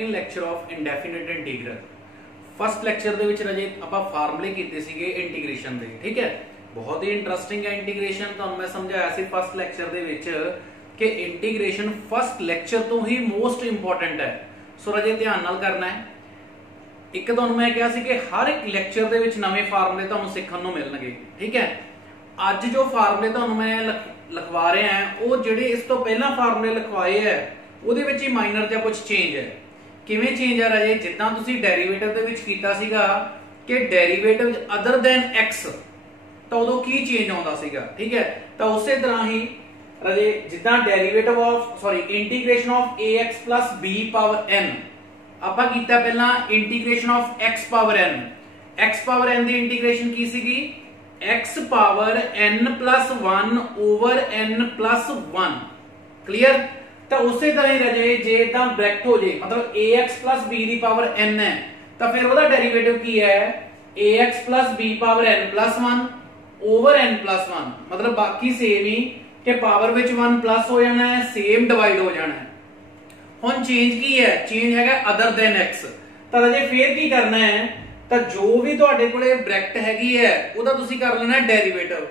Second lecture of indefinite integral. First lecture ਦੇ ਵਿੱਚ ਰਾਜੇ ਆਪਾਂ ਫਾਰਮੂਲੇ ਕੀਤੇ ਸੀਗੇ ਇੰਟੀਗ੍ਰੇਸ਼ਨ ਦੇ, ਠੀਕ ਹੈ। ਬਹੁਤ ਹੀ ਇੰਟਰਸਟਿੰਗ ਹੈ ਇੰਟੀਗ੍ਰੇਸ਼ਨ, ਤੁਹਾਨੂੰ ਮੈਂ ਸਮਝਾਇਆ ਸੀ ਫਸਟ ਲੈਕਚਰ ਦੇ ਵਿੱਚ ਕਿ ਇੰਟੀਗ੍ਰੇਸ਼ਨ ਫਸਟ ਲੈਕਚਰ ਤੋਂ ਹੀ ਮੋਸਟ ਇੰਪੋਰਟੈਂਟ ਹੈ। ਸੋ ਰਾਜੇ ਧਿਆਨ ਨਾਲ ਕਰਨਾ ਹੈ। ਇੱਕ ਤੁਹਾਨੂੰ ਮੈਂ ਕਿਹਾ ਸੀ ਕਿ ਹਰ ਇੱਕ ਲੈਕਚਰ ਦੇ ਵਿੱਚ ਨਵੇਂ ਫਾਰਮੂਲੇ ਤੁਹਾਨੂੰ ਸਿੱਖਣ ਨੂੰ ਮਿਲਣਗੇ, ਠੀਕ ਹੈ। ਅੱਜ ਜੋ ਫਾਰਮੂਲੇ ਤੁਹਾਨੂੰ ਮੈਂ ਲਿਖਵਾ ਰਿਹਾ ਹਾਂ ਉਹ ਜਿਹੜੇ ਇਸ ਤੋਂ ਪਹਿਲਾਂ ਫਾਰਮੂਲੇ ਲਿਖਵਾਏ ਹੈ ਉਹਦੇ ਵਿੱਚ ਹੀ ਮਾਈਨਰ ਜਿਹਾ ਕੁਝ ਚੇਂਜ ਹੈ। ਕਿਵੇਂ ਚੇਂਜ ਆ ਰਾਜੇ, ਜਿੱਦਾਂ ਤੁਸੀਂ ਡੈਰੀਵੇਟਿਵ ਦੇ ਵਿੱਚ ਕੀਤਾ ਸੀਗਾ ਕਿ ਡੈਰੀਵੇਟਿਵ ਅਦਰ ਦੈਨ x, ਤਾਂ ਉਦੋਂ ਕੀ ਚੇਂਜ ਆਉਂਦਾ ਸੀਗਾ, ਠੀਕ ਹੈ। ਤਾਂ ਉਸੇ ਤਰ੍ਹਾਂ ਹੀ ਰਾਜੇ ਜਿੱਦਾਂ derivative of integration of ax + b power n ਆਪਾਂ ਕੀਤਾ ਪਹਿਲਾਂ integration of x power n ਦੀ ਇੰਟੀਗ੍ਰੇਸ਼ਨ ਕੀ ਸੀਗੀ, x power n + 1 over n + 1, ਕਲੀਅਰ। ਤਾਂ ਉਸੇ ਤਰ੍ਹਾਂ ਹੀ ਰਾਜੇ ਜੇ ਇਦਾਂ ਬ੍ਰੈਕਟ ਹੋ ਜੇ ਮਤਲਬ ax + b ਦੀ ਪਾਵਰ n ਹੈ ਤਾਂ ਫਿਰ ਉਹਦਾ ਡੈਰੀਵੇਟਿਵ ਕੀ ਹੈ, ax + b power n + 1 over n + 1, ਮਤਲਬ ਬਾਕੀ ਸੇਮ ਹੀ ਕਿ ਪਾਵਰ ਵਿੱਚ 1 ਪਲੱਸ ਹੋ ਜਾਣਾ ਹੈ, ਸੇਮ ਡਿਵਾਈਡ ਹੋ ਜਾਣਾ ਹੈ। ਹੁਣ ਚੇਂਜ ਕੀ ਹੈ, ਚੇਂਜ ਹੈਗਾ ਅਦਰ ਦੈਨ x। ਤਾਂ ਰਾਜੇ ਫੇਰ ਕੀ ਕਰਨਾ ਹੈ, ਤਾਂ ਜੋ ਵੀ ਤੁਹਾਡੇ ਕੋਲੇ ਬ੍ਰੈਕਟ ਹੈਗੀ ਹੈ ਉਹਦਾ ਤੁਸੀਂ ਕਰ ਲੈਣਾ ਡੈਰੀਵੇਟਿਵ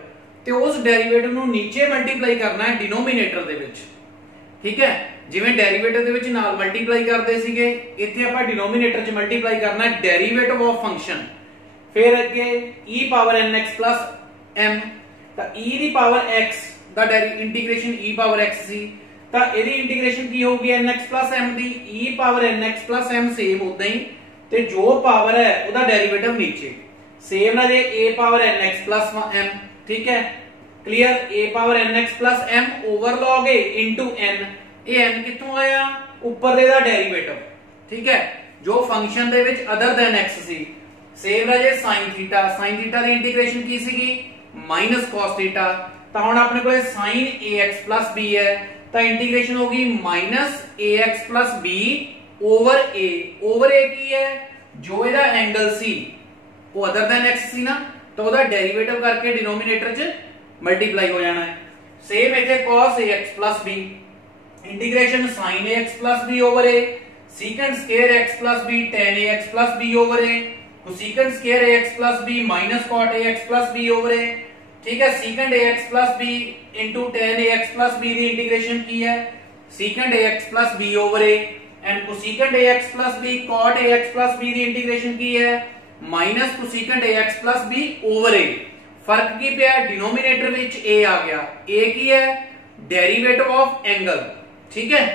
ਤੇ ਉਸ ਡੈਰੀਵੇਟਿਵ ਨੂੰ ਨੀਚੇ ਮਲਟੀਪਲਾਈ ਕਰਨਾ ਹੈ ਡਿਨੋਮੀਨੇਟਰ ਦੇ ਵਿੱਚ, ਠੀਕ ਹੈ। ਜਿਵੇਂ ਡੈਰੀਵੇਟਿਵ ਦੇ ਵਿੱਚ ਨਾਲ ਮਲਟੀਪਲਾਈ ਕਰਦੇ ਸੀਗੇ, ਇੱਥੇ ਆਪਾਂ ਡਿਨੋਮੀਨੇਟਰ 'ਚ ਮਲਟੀਪਲਾਈ ਕਰਨਾ ਹੈ ਡੈਰੀਵੇਟਿਵ ਆਫ ਫੰਕਸ਼ਨ। ਫਿਰ ਅੱਗੇ e ਪਾਵਰ nx + m, ਤਾਂ e ਦੀ ਪਾਵਰ x ਦਾ ਇੰਟੀਗ੍ਰੇਸ਼ਨ e ਪਾਵਰ x ਸੀ, ਤਾਂ ਇਹਦੀ ਇੰਟੀਗ੍ਰੇਸ਼ਨ ਕੀ ਹੋਊਗੀ nx + m ਦੀ, e power nx + m same ਉਦਾਂ ਹੀ, ਤੇ ਜੋ ਪਾਵਰ ਹੈ ਉਹਦਾ ਡੈਰੀਵੇਟਿਵ ਨੀਚੇ ਸੇਮ ਨਾ ਜੇ a ਪਾਵਰ nx + m, ਠੀਕ ਹੈ, clear. a power nx + m over log a into n, ਇਹ n ਕਿੱਥੋਂ ਆਇਆ, ਉੱਪਰ ਦੇ ਦਾ ਡੈਰੀਵੇਟਿਵ, ਠੀਕ ਹੈ, ਜੋ ਫੰਕਸ਼ਨ ਦੇ ਵਿੱਚ ਅਦਰ ਦੈਨ x ਸੀ। ਸੇਮ ਰਾਜੇ sin θ ਦੀ ਇੰਟੀਗ੍ਰੇਸ਼ਨ ਕੀ ਸੀਗੀ -cos θ, ਤਾਂ ਹੁਣ ਆਪਣੇ ਕੋਲੇ sin ax + b ਹੈ ਤਾਂ ਇੰਟੀਗ੍ਰੇਸ਼ਨ ਹੋਗੀ -ax + b ਓਵਰ a ਕੀ ਹੈ, ਜੋ ਇਹਦਾ ਐਂਗਲ ਸੀ ਉਹ ਅਦਰ ਦੈਨ x ਸੀ ਨਾ, ਤਾਂ ਉਹਦਾ ਡੈਰੀਵੇਟਿਵ ਕਰਕੇ ਡਿਨੋਮੀਨੇਟਰ 'ਚ ਮਲਟੀਪਲਾਈ ਹੋ ਜਾਣਾ ਹੈ। ਸੇਮ ਇੱਥੇ cos ax + b integration sin ax + b over a, secant square x + b tan ax + b over a, cosecant square ax + b -cot ax + b over a, ठीक है। secant ax + b into tan ax + b ਦੀ ਇੰਟੀਗ੍ਰੇਸ਼ਨ ਕੀ ਹੈ, secant ax + b over a and cosecant ax + b cot ax + b ਦੀ ਇੰਟੀਗ੍ਰੇਸ਼ਨ ਕੀ ਹੈ -cosecant ax + b over a। ਫਰਕ ਕੀ ਪਿਆ, ਡਿਨੋਮੀਨੇਟਰ ਵਿੱਚ a ਆ ਗਿਆ, a ਕੀ ਹੈ, ਡੈਰੀਵੇਟਿਵ ਆਫ ਐਂਗਲ, ਠੀਕ ਹੈ।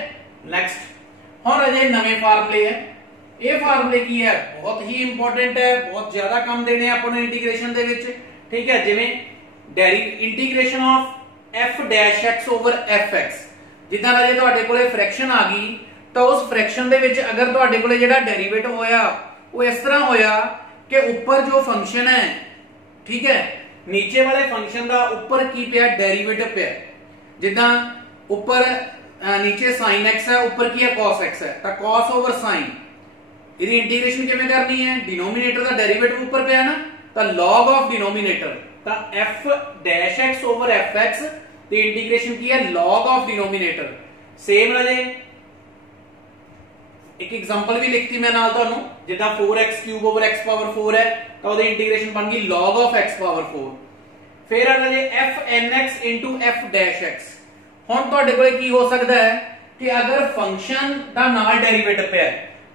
ਨੈਕਸਟ ਹੁਣ ਅਜੇ ਨਵੇਂ ਫਾਰਮੂਲੇ ਹੈ। ਇਹ ਫਾਰਮੂਲੇ ਕੀ ਹੈ, ਬਹੁਤ ਹੀ ਇੰਪੋਰਟੈਂਟ ਹੈ, ਬਹੁਤ ਜ਼ਿਆਦਾ ਕੰਮ ਦੇਣੇ ਆਪਾਂ ਨੂੰ ਇੰਟੀਗ੍ਰੇਸ਼ਨ ਦੇ ਵਿੱਚ, ਠੀਕ ਹੈ। ਜਿਵੇਂ integration of f' over fx, ਜਿੱਦਾਂ ਰਾਜੇ ਤੁਹਾਡੇ ਕੋਲੇ ਫ੍ਰੈਕਸ਼ਨ ਆ ਗਈ ਤਾਂ ਉਸ ਫ੍ਰੈਕਸ਼ਨ ਦੇ ਵਿੱਚ ਅਗਰ ਤੁਹਾਡੇ ਕੋਲੇ ਜਿਹੜਾ ਡੈਰੀਵੇਟਿਵ ਹੋਇਆ ਉਹ ਇਸ ਤਰ੍ਹਾਂ ਹੋਇਆ ਕਿ ਉੱਪਰ ਜੋ ਫੰਕਸ਼ਨ ਹੈ, ਠੀਕ ਹੈ, ਨੀਚੇ ਵਾਲੇ ਫੰਕਸ਼ਨ ਦਾ ਉੱਪਰ ਕੀ ਪਿਆ, ਡੈਰੀਵੇਟਿਵ ਪਿਆ। ਜਿੱਦਾਂ ਉੱਪਰ ਨੀਚੇ sin x ਹੈ, ਉੱਪਰ ਕੀ ਹੈ cos x ਹੈ, ਤਾਂ cos ਓਵਰ sin, ਇਹਦੀ ਇੰਟੀਗ੍ਰੇਸ਼ਨ ਕਿਵੇਂ ਕਰਨੀ ਹੈ, ਡਿਨੋਮੀਨੇਟਰ ਦਾ ਡੈਰੀਵੇਟਿਵ ਉੱਪਰ ਪਿਆ ਨਾ, ਤਾਂ log ਆਫ ਡਿਨੋਮੀਨੇਟਰ, ਤਾਂ f' ਓਵਰ fx ਦੀ ਇੰਟੀਗ੍ਰੇਸ਼ਨ ਕੀ ਹੈ, log ਆਫ ਡਿਨੋਮੀਨੇਟਰ। ਸੇਮ ਰਾਜੇ ਇੱਕ ਐਗਜ਼ਾਮਪਲ ਵੀ ਲਿਖਤੀ ਮੈਂ ਨਾਲ ਤੁਹਾਨੂੰ, ਜਿੱਦਾਂ 4x³ ਓਵਰ x ਪਾਵਰ 4 ਹੈ ਤਾਂ ਉਹਦੀ ਇੰਟੀਗ੍ਰੇਸ਼ਨ ਬਣ ਗਈ log ਆਫ x ਪਾਵਰ 4। ਫਿਰ ਆ ਰਾਜੇ fnx into f'। ਹੁਣ ਤੁਹਾਡੇ ਕੋਲੇ ਕੀ ਹੋ ਸਕਦਾ ਹੈ ਕਿ ਅਗਰ ਫੰਕਸ਼ਨ ਦਾ ਨਾਲ ਡੈਰੀਵੇਟਿਵ ਪਿਆ,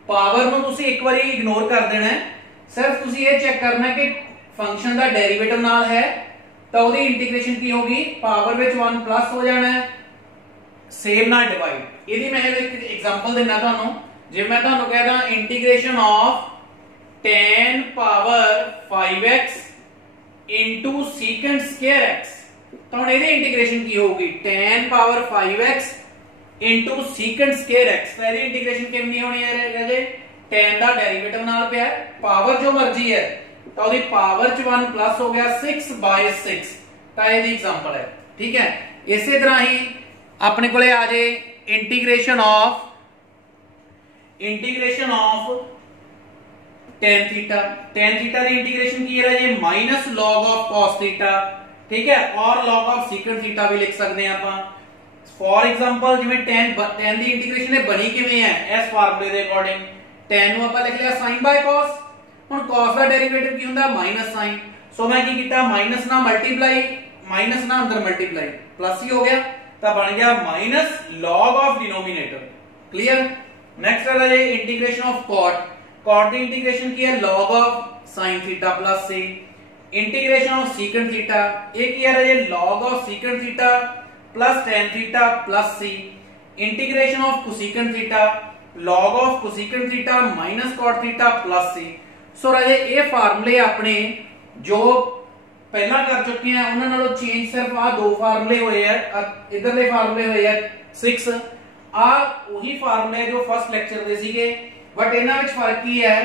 ਪਾਵਰ ਨੂੰ ਤੁਸੀਂ ਇੱਕ ਵਾਰੀ ਇਗਨੋਰ ਕਰ ਦੇਣਾ ਹੈ, ਸਿਰਫ ਤੁਸੀਂ ਇਹ ਚੈੱਕ ਕਰਨਾ ਕਿ ਫੰਕਸ਼ਨ ਦਾ ਡੈਰੀਵੇਟਿਵ ਨਾਲ ਹੈ ਤਾਂ ਉਹਦੀ ਇੰਟੀਗ੍ਰੇਸ਼ਨ ਕੀ ਹੋਗੀ, ਪਾਵਰ ਵਿੱਚ 1 ਪਲੱਸ ਹੋ ਜਾਣਾ ਹੈ, ਸੇਮ ਨਾਲ ਡਿਵਾਈਡ। ਇਹਦੀ ਮੈਂ ਇੱਕ ਐਗਜ਼ਾਮਪਲ ਦੇਣਾ ਤੁਹਾਨੂੰ, ਜੇ ਮੈਂ ਤੁਹਾਨੂੰ ਕਹਿੰਦਾ integration of tan power 5x into secant square x, ਤਾਂ ਹੁਣ ਇਹਦੀ ਇੰਟੀਗ੍ਰੇਸ਼ਨ ਕੀ ਹੋਊਗੀ, tan power 5x into secant square x, ਤਾਂ ਇਹਦੀ ਇੰਟੀਗ੍ਰੇਸ਼ਨ ਕਿੰਨੀ ਹੋਣੀ ਹੈ ਰਾਜੇ, tan ਦਾ ਡੈਰੀਵੇਟਿਵ ਨਾਲ ਪਿਆ, ਪਾਵਰ ਜੋ ਮਰਜ਼ੀ ਹੈ ਤਾਂ ਉਹਦੀ ਪਾਵਰ ਚ 1 ਪਲੱਸ ਹੋ ਗਿਆ 6/6, ਤਾਂ ਇਹਦੀ ਐਗਜ਼ਾਮਪਲ ਹੈ, ਠੀਕ ਹੈ। ਇਸੇ ਤਰ੍ਹਾਂ ਹੀ ਆਪਣੇ ਕੋਲੇ ਆ ਜੇ ਇੰਟੀਗ੍ਰੇਸ਼ਨ ਆਫ tan θ ਦੀ ਇੰਟੀਗ੍ਰੇਸ਼ਨ ਕੀ ਹੈ ਰਾਜੇ, -log of cos θ, ठीक है, और log of secant θ भी लिख सकते हैं ਆਪਾਂ। फॉर एग्जांपल जिवें tan ਦੀ ਇੰਟੀਗ੍ਰੇਸ਼ਨ ਇਹ ਬਣੀ ਕਿਵੇਂ ਹੈ ਇਸ ਫਾਰਮੂਲੇ ਦੇ ਅਕੋਰਡਿੰਗ tan ਨੂੰ ਆਪਾਂ ਲਿਖ ਲਿਆ sin by cos। ਹੁਣ cos ਦਾ ਡੈਰੀਵੇਟਿਵ ਕੀ ਹੁੰਦਾ ਮਾਈਨਸ sin। ਸੋ ਮੈਂ ਕੀ ਕੀਤਾ ਮਾਈਨਸ ਨਾਲ ਮਲਟੀਪਲਾਈ, ਮਾਈਨਸ ਨਾਲ ਅੰਦਰ ਮਲਟੀਪਲਾਈ, प्लस ही हो गया तो बन गया minus log of denominator. Clear. Next है जी इंटीग्रेशन ऑफ cot। cot की इंटीग्रेशन की है log of sin theta plus c। Integration of secant theta ये की है जी log of secant theta plus tan theta plus c। Integration of cosecant theta log of cosecant theta minus cot theta plus c। सो राजे ये फार्मूले अपने जो पहला कर चुके हैं उन्होंने नालों चेंज सिर्फ आ दो फार्मूले हुए हैं, इधरले फार्मूले हुए हैं 6 आ वही फार्मूले जो फर्स्ट लेक्चर दे सीगे, बट इन्हां विच फर्क की है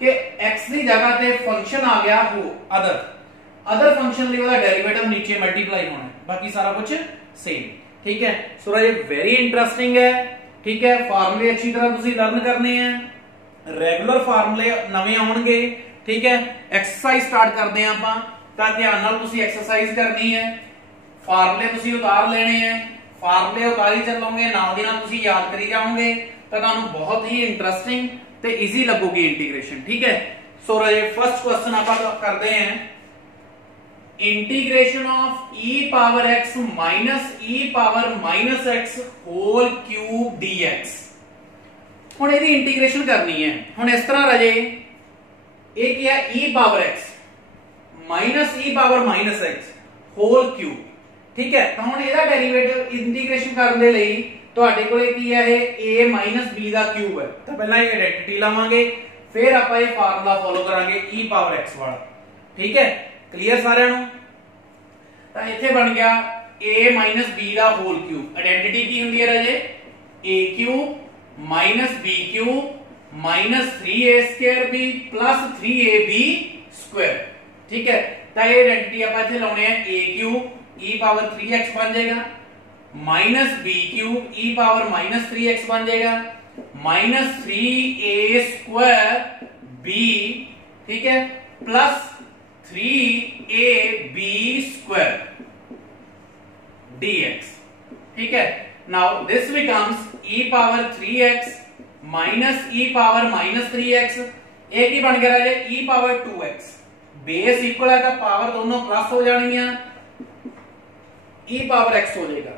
कि x की जगह ते फंक्शन आ गया हो अदर फंक्शन लिए वाला डेरिवेटिव नीचे मल्टीप्लाई होना है, बाकी सारा कुछ सेम। ठीक है। सो ये वेरी इंटरेस्टिंग है। ठीक है। फार्मूले अच्छी तरह तुसी लर्न करने हैं, रेगुलर फार्मूले नवे आउणगे। ठीक है। एक्सरसाइज स्टार्ट करते हैं आपां ਤਾਂ ਧਿਆਨ ਨਾਲ ਤੁਸੀਂ ਐਕਸਰਸਾਈਜ਼ ਕਰਨੀ ਹੈ, ਫਾਰਮੂਲੇ ਤੁਸੀਂ ਉਤਾਰ ਲੈਣੇ ਹੈ, ਫਾਰਮੂਲੇ ਉਤਾਰੀ ਚੱਲੋਗੇ ਨਾਲ ਦੀ ਨਾਲ ਤੁਸੀਂ ਯਾਦ ਕਰੀ ਜਾਓਗੇ ਤਾਂ ਤੁਹਾਨੂੰ ਬਹੁਤ ਹੀ ਇੰਟਰਸਟਿੰਗ ਤੇ ਈਜ਼ੀ ਲੱਗੂਗੀ ਇੰਟੀਗ੍ਰੇਸ਼ਨ। ਠੀਕ ਹੈ। ਸੋ ਰਾਜੇ ਫਰਸਟ ਕੁਐਸਚਨ ਆਪਾਂ ਕਰਦੇ ਹਾਂ integration of e power x minus e power minus x whole cube dx। हुण ਇਹਦੀ इंटीग्रेशन करनी है। हुण इस तरह राजे ਇਹ ਕੀ ਹੈ e power x minus e power minus x whole cube. ठीक है। तो हुण ਇਹਦਾ डेरिवेटिव इंटीग्रेशन ਕਰਨ ਦੇ ਲਈ ਤੁਹਾਡੇ ਕੋਲੇ ਕੀ ਹੈ ਇਹ a माइनस b ਦਾ क्यूब है। ਤਾਂ ਪਹਿਲਾਂ ਇਹ ਆਇਡੈਂटिटी ਲਾਵਾਂਗੇ ਫਿਰ ਆਪਾਂ ਇਹ ਫਾਰਮੂਲਾ ਫੋਲੋ ਕਰਾਂਗੇ e पावर x ਵਾਲਾ। ਠੀਕ ਹੈ। क्लियर सारे तो इत्थे बन गया a माइनस b का होल क्यूब। आइडेंटिटी की होंगी है राजे a cube minus b cube minus 3a square b plus 3ab square. ठीक है। तो ये आइडेंटिटी आप इत्थे लाउने हैं a cube e power 3x बन जाएगा minus b cube e power minus 3x बन जाएगा माइनस 3a स्क्वायर b। ठीक है। Plus 3ab square dx। ठीक है। now this becomes e power 3x minus e power minus 3x। एक ही बन गया राजे e power 2x। Base equal है तो पावर दोनों प्लस हो जानी है, e पावर x हो जाएगा।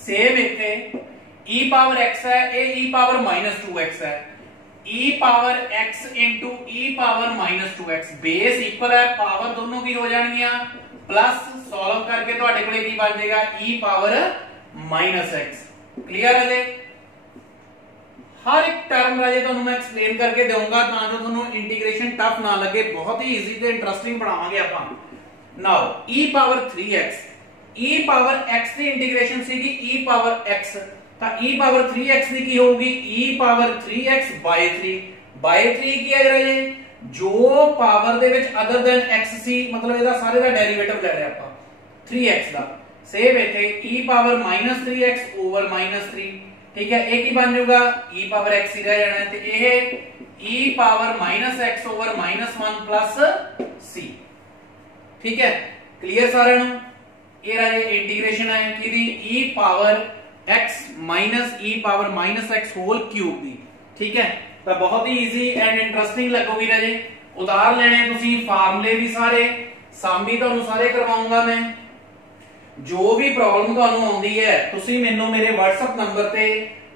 सेम इतने e पावर x है ये e पावर minus 2x है e power x into e power minus 2x। Base equal है पावर दोनों की हो जाएगी प्लस सॉल्व करके तो की बन जाएगा e power minus x। Clear है जी। हर एक टर्म राजे तुहानू मैं एक्सप्लेन करके दूंगा ताकि तुहानू इंटीग्रेशन टफ ना लगे, बहुत ही इजी ते इंटरेस्टिंग बनावांगे आपां। Now e power 3x e power x की इंटीग्रेशन सीगी e पावर x तो e पावर 3x की होगी e पावर 3x बाय 3 की है राजे जो पावर दे विच अदर देन x सी, मतलब ਇਹਦਾ ਸਾਰੇ ਦਾ डेरिवेटिव ले लिया ਆਪਾਂ 3x ਦਾ। सेम इथे e power minus 3x over minus 3। ठीक है। एक ही बन जाएगा e पावर x ही रह जाना है तो ये e power minus x over minus 1 plus c। ठीक है। क्लियर सारे नु। ये राजे इंटीग्रेशन है कि e power x minus e power minus x whole cube दी। ठीक है। तो बहुत ही इजी एंड इंटरेस्टिंग लगोगी राजे। उतार लेने तुसी फार्मूले भी सारे सम भी तुहानू सारे करवाऊंगा मैं। जो भी प्रॉब्लम तुहानू आउंदी है तुसी मैनू मेरे WhatsApp नंबर पे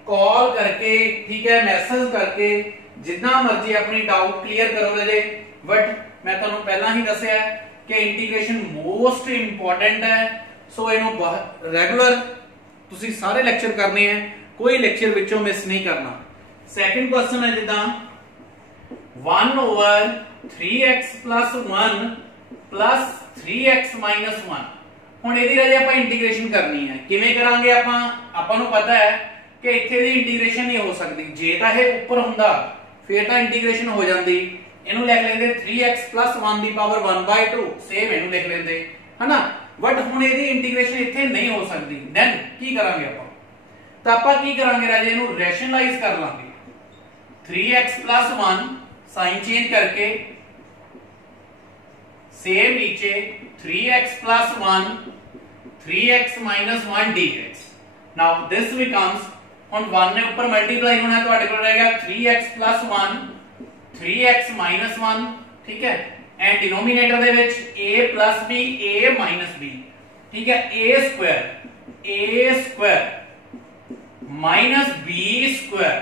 कॉल करके, ठीक है, मैसेज करके जितना मर्जी अपनी डाउट क्लियर करो राजे। बट मैं तुहानू पहला ही दसिया कि इंटीग्रेशन मोस्ट इंपॉर्टेंट है। सो इहनू रेगुलर तुसी सारे लेक्चर करने हैं, कोई लेक्चर विचों मिस नहीं करना। सेकंड क्वेश्चन है जिदा 1 over 3x plus 1 plus 3x minus 1। हुण इहदी राजे आपां इंटीग्रेशन करनी है। किवें करांगे आपां नूं पता है कि इत्थे दी इंटीग्रेशन नहीं हो सकती, जे तां इह ऊपर हुंदा फिर तां इंटीग्रेशन हो जांदी। इहनूं लिख लेंदे 3x प्लस 1 दी पावर 1/2। सेम इहनूं लिख लेंदे है ना। बट हुण इहदी इंटीग्रेशन इत्थे नहीं हो सकती। देन की करांगे आपां तो आपां की करांगे राजे इहनूं रैशनलाइज कर लांगे 3x प्लस 1 साइन चेंज करके सेम नीचे 3x plus 1 3x minus 1 dx। Now this becomes, हुन 1 ने ऊपर मल्टीप्लाई होना, तुहाडे कोल रहेगा 3x + 1 3x - 1, ठीक है, एंड डिनोमिनेटर दे विच a + b a - b, ठीक है, a square minus b square.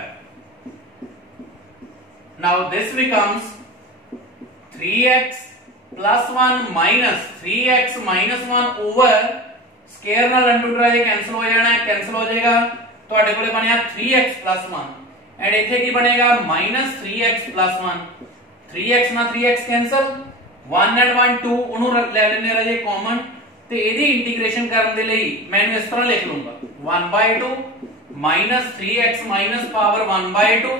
Now this becomes 3x plus 1 minus 3x minus 1 over square नाल अंडर रूट ये कैंसिल हो जाना है, कैंसिल हो जाएगा, ਤੁਹਾਡੇ ਕੋਲੇ ਬਣਿਆ 3x plus 1 एंड ਇੱਥੇ ਕੀ ਬਣੇਗਾ minus 3x plus 1, 3x ਨਾਲ 3x कैंसिल, 1 and 1 2 ਉਹਨੂੰ ਲੈ ਲੈਣੇ ਰਾਜੇ ਕਾਮਨ, ਤੇ ਇਹਦੀ ਇੰਟੀਗ੍ਰੇਸ਼ਨ ਕਰਨ ਦੇ ਲਈ ਮੈਂ ਇਹਨੂੰ ਇਸ ਤਰ੍ਹਾਂ ਲਿਖ ਲੂੰਗਾ 1/2 minus 3x minus power 1/2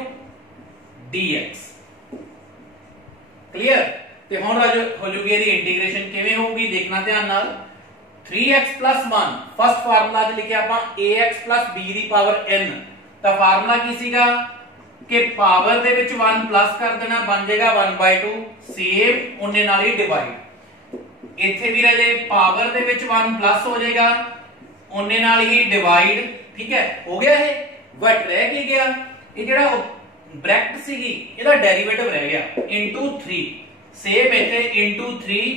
dx, clear. ਤੇ ਹੁਣ ਰਾਜੋ ਹੋ ਜੂਗੀ ਇਹਦੀ ਇੰਟੀਗ੍ਰੇਸ਼ਨ ਕਿਵੇਂ ਹੋਊਗੀ ਦੇਖਣਾ ਧਿਆਨ ਨਾਲ। 3x plus 1 ਫਸਟ ਫਾਰਮੂਲਾ ਚ ਲਿਖਿਆ ਆਪਾਂ ax plus b ਦੀ ਪਾਵਰ n, ਤਾਂ ਫਾਰਮੂਲਾ ਕੀ ਸੀਗਾ ਕਿ ਪਾਵਰ ਦੇ ਵਿੱਚ 1 ਪਲੱਸ ਕਰ ਦੇਣਾ, ਬਣ ਜਾਏਗਾ 1/2 ਸੇਮ ਉਹਨੇ ਨਾਲ ਹੀ ਡਿਵਾਈਡ, ਇੱਥੇ ਵੀ ਰਾਜੇ ਪਾਵਰ ਦੇ ਵਿੱਚ 1 ਪਲੱਸ ਹੋ ਜਾਏਗਾ ਉਹਨੇ ਨਾਲ ਹੀ ਡਿਵਾਈਡ, ਠੀਕ ਹੈ, ਹੋ ਗਿਆ ਇਹ। ਬਟ ਰਹਿ ਕੀ ਗਿਆ, ਇਹ ਜਿਹੜਾ ਬ੍ਰੈਕਟ ਸੀਗੀ ਇਹਦਾ ਡੈਰੀਵੇਟਿਵ ਰਹਿ ਗਿਆ into 3, ਸੇਮ ਇੱਥੇ into 3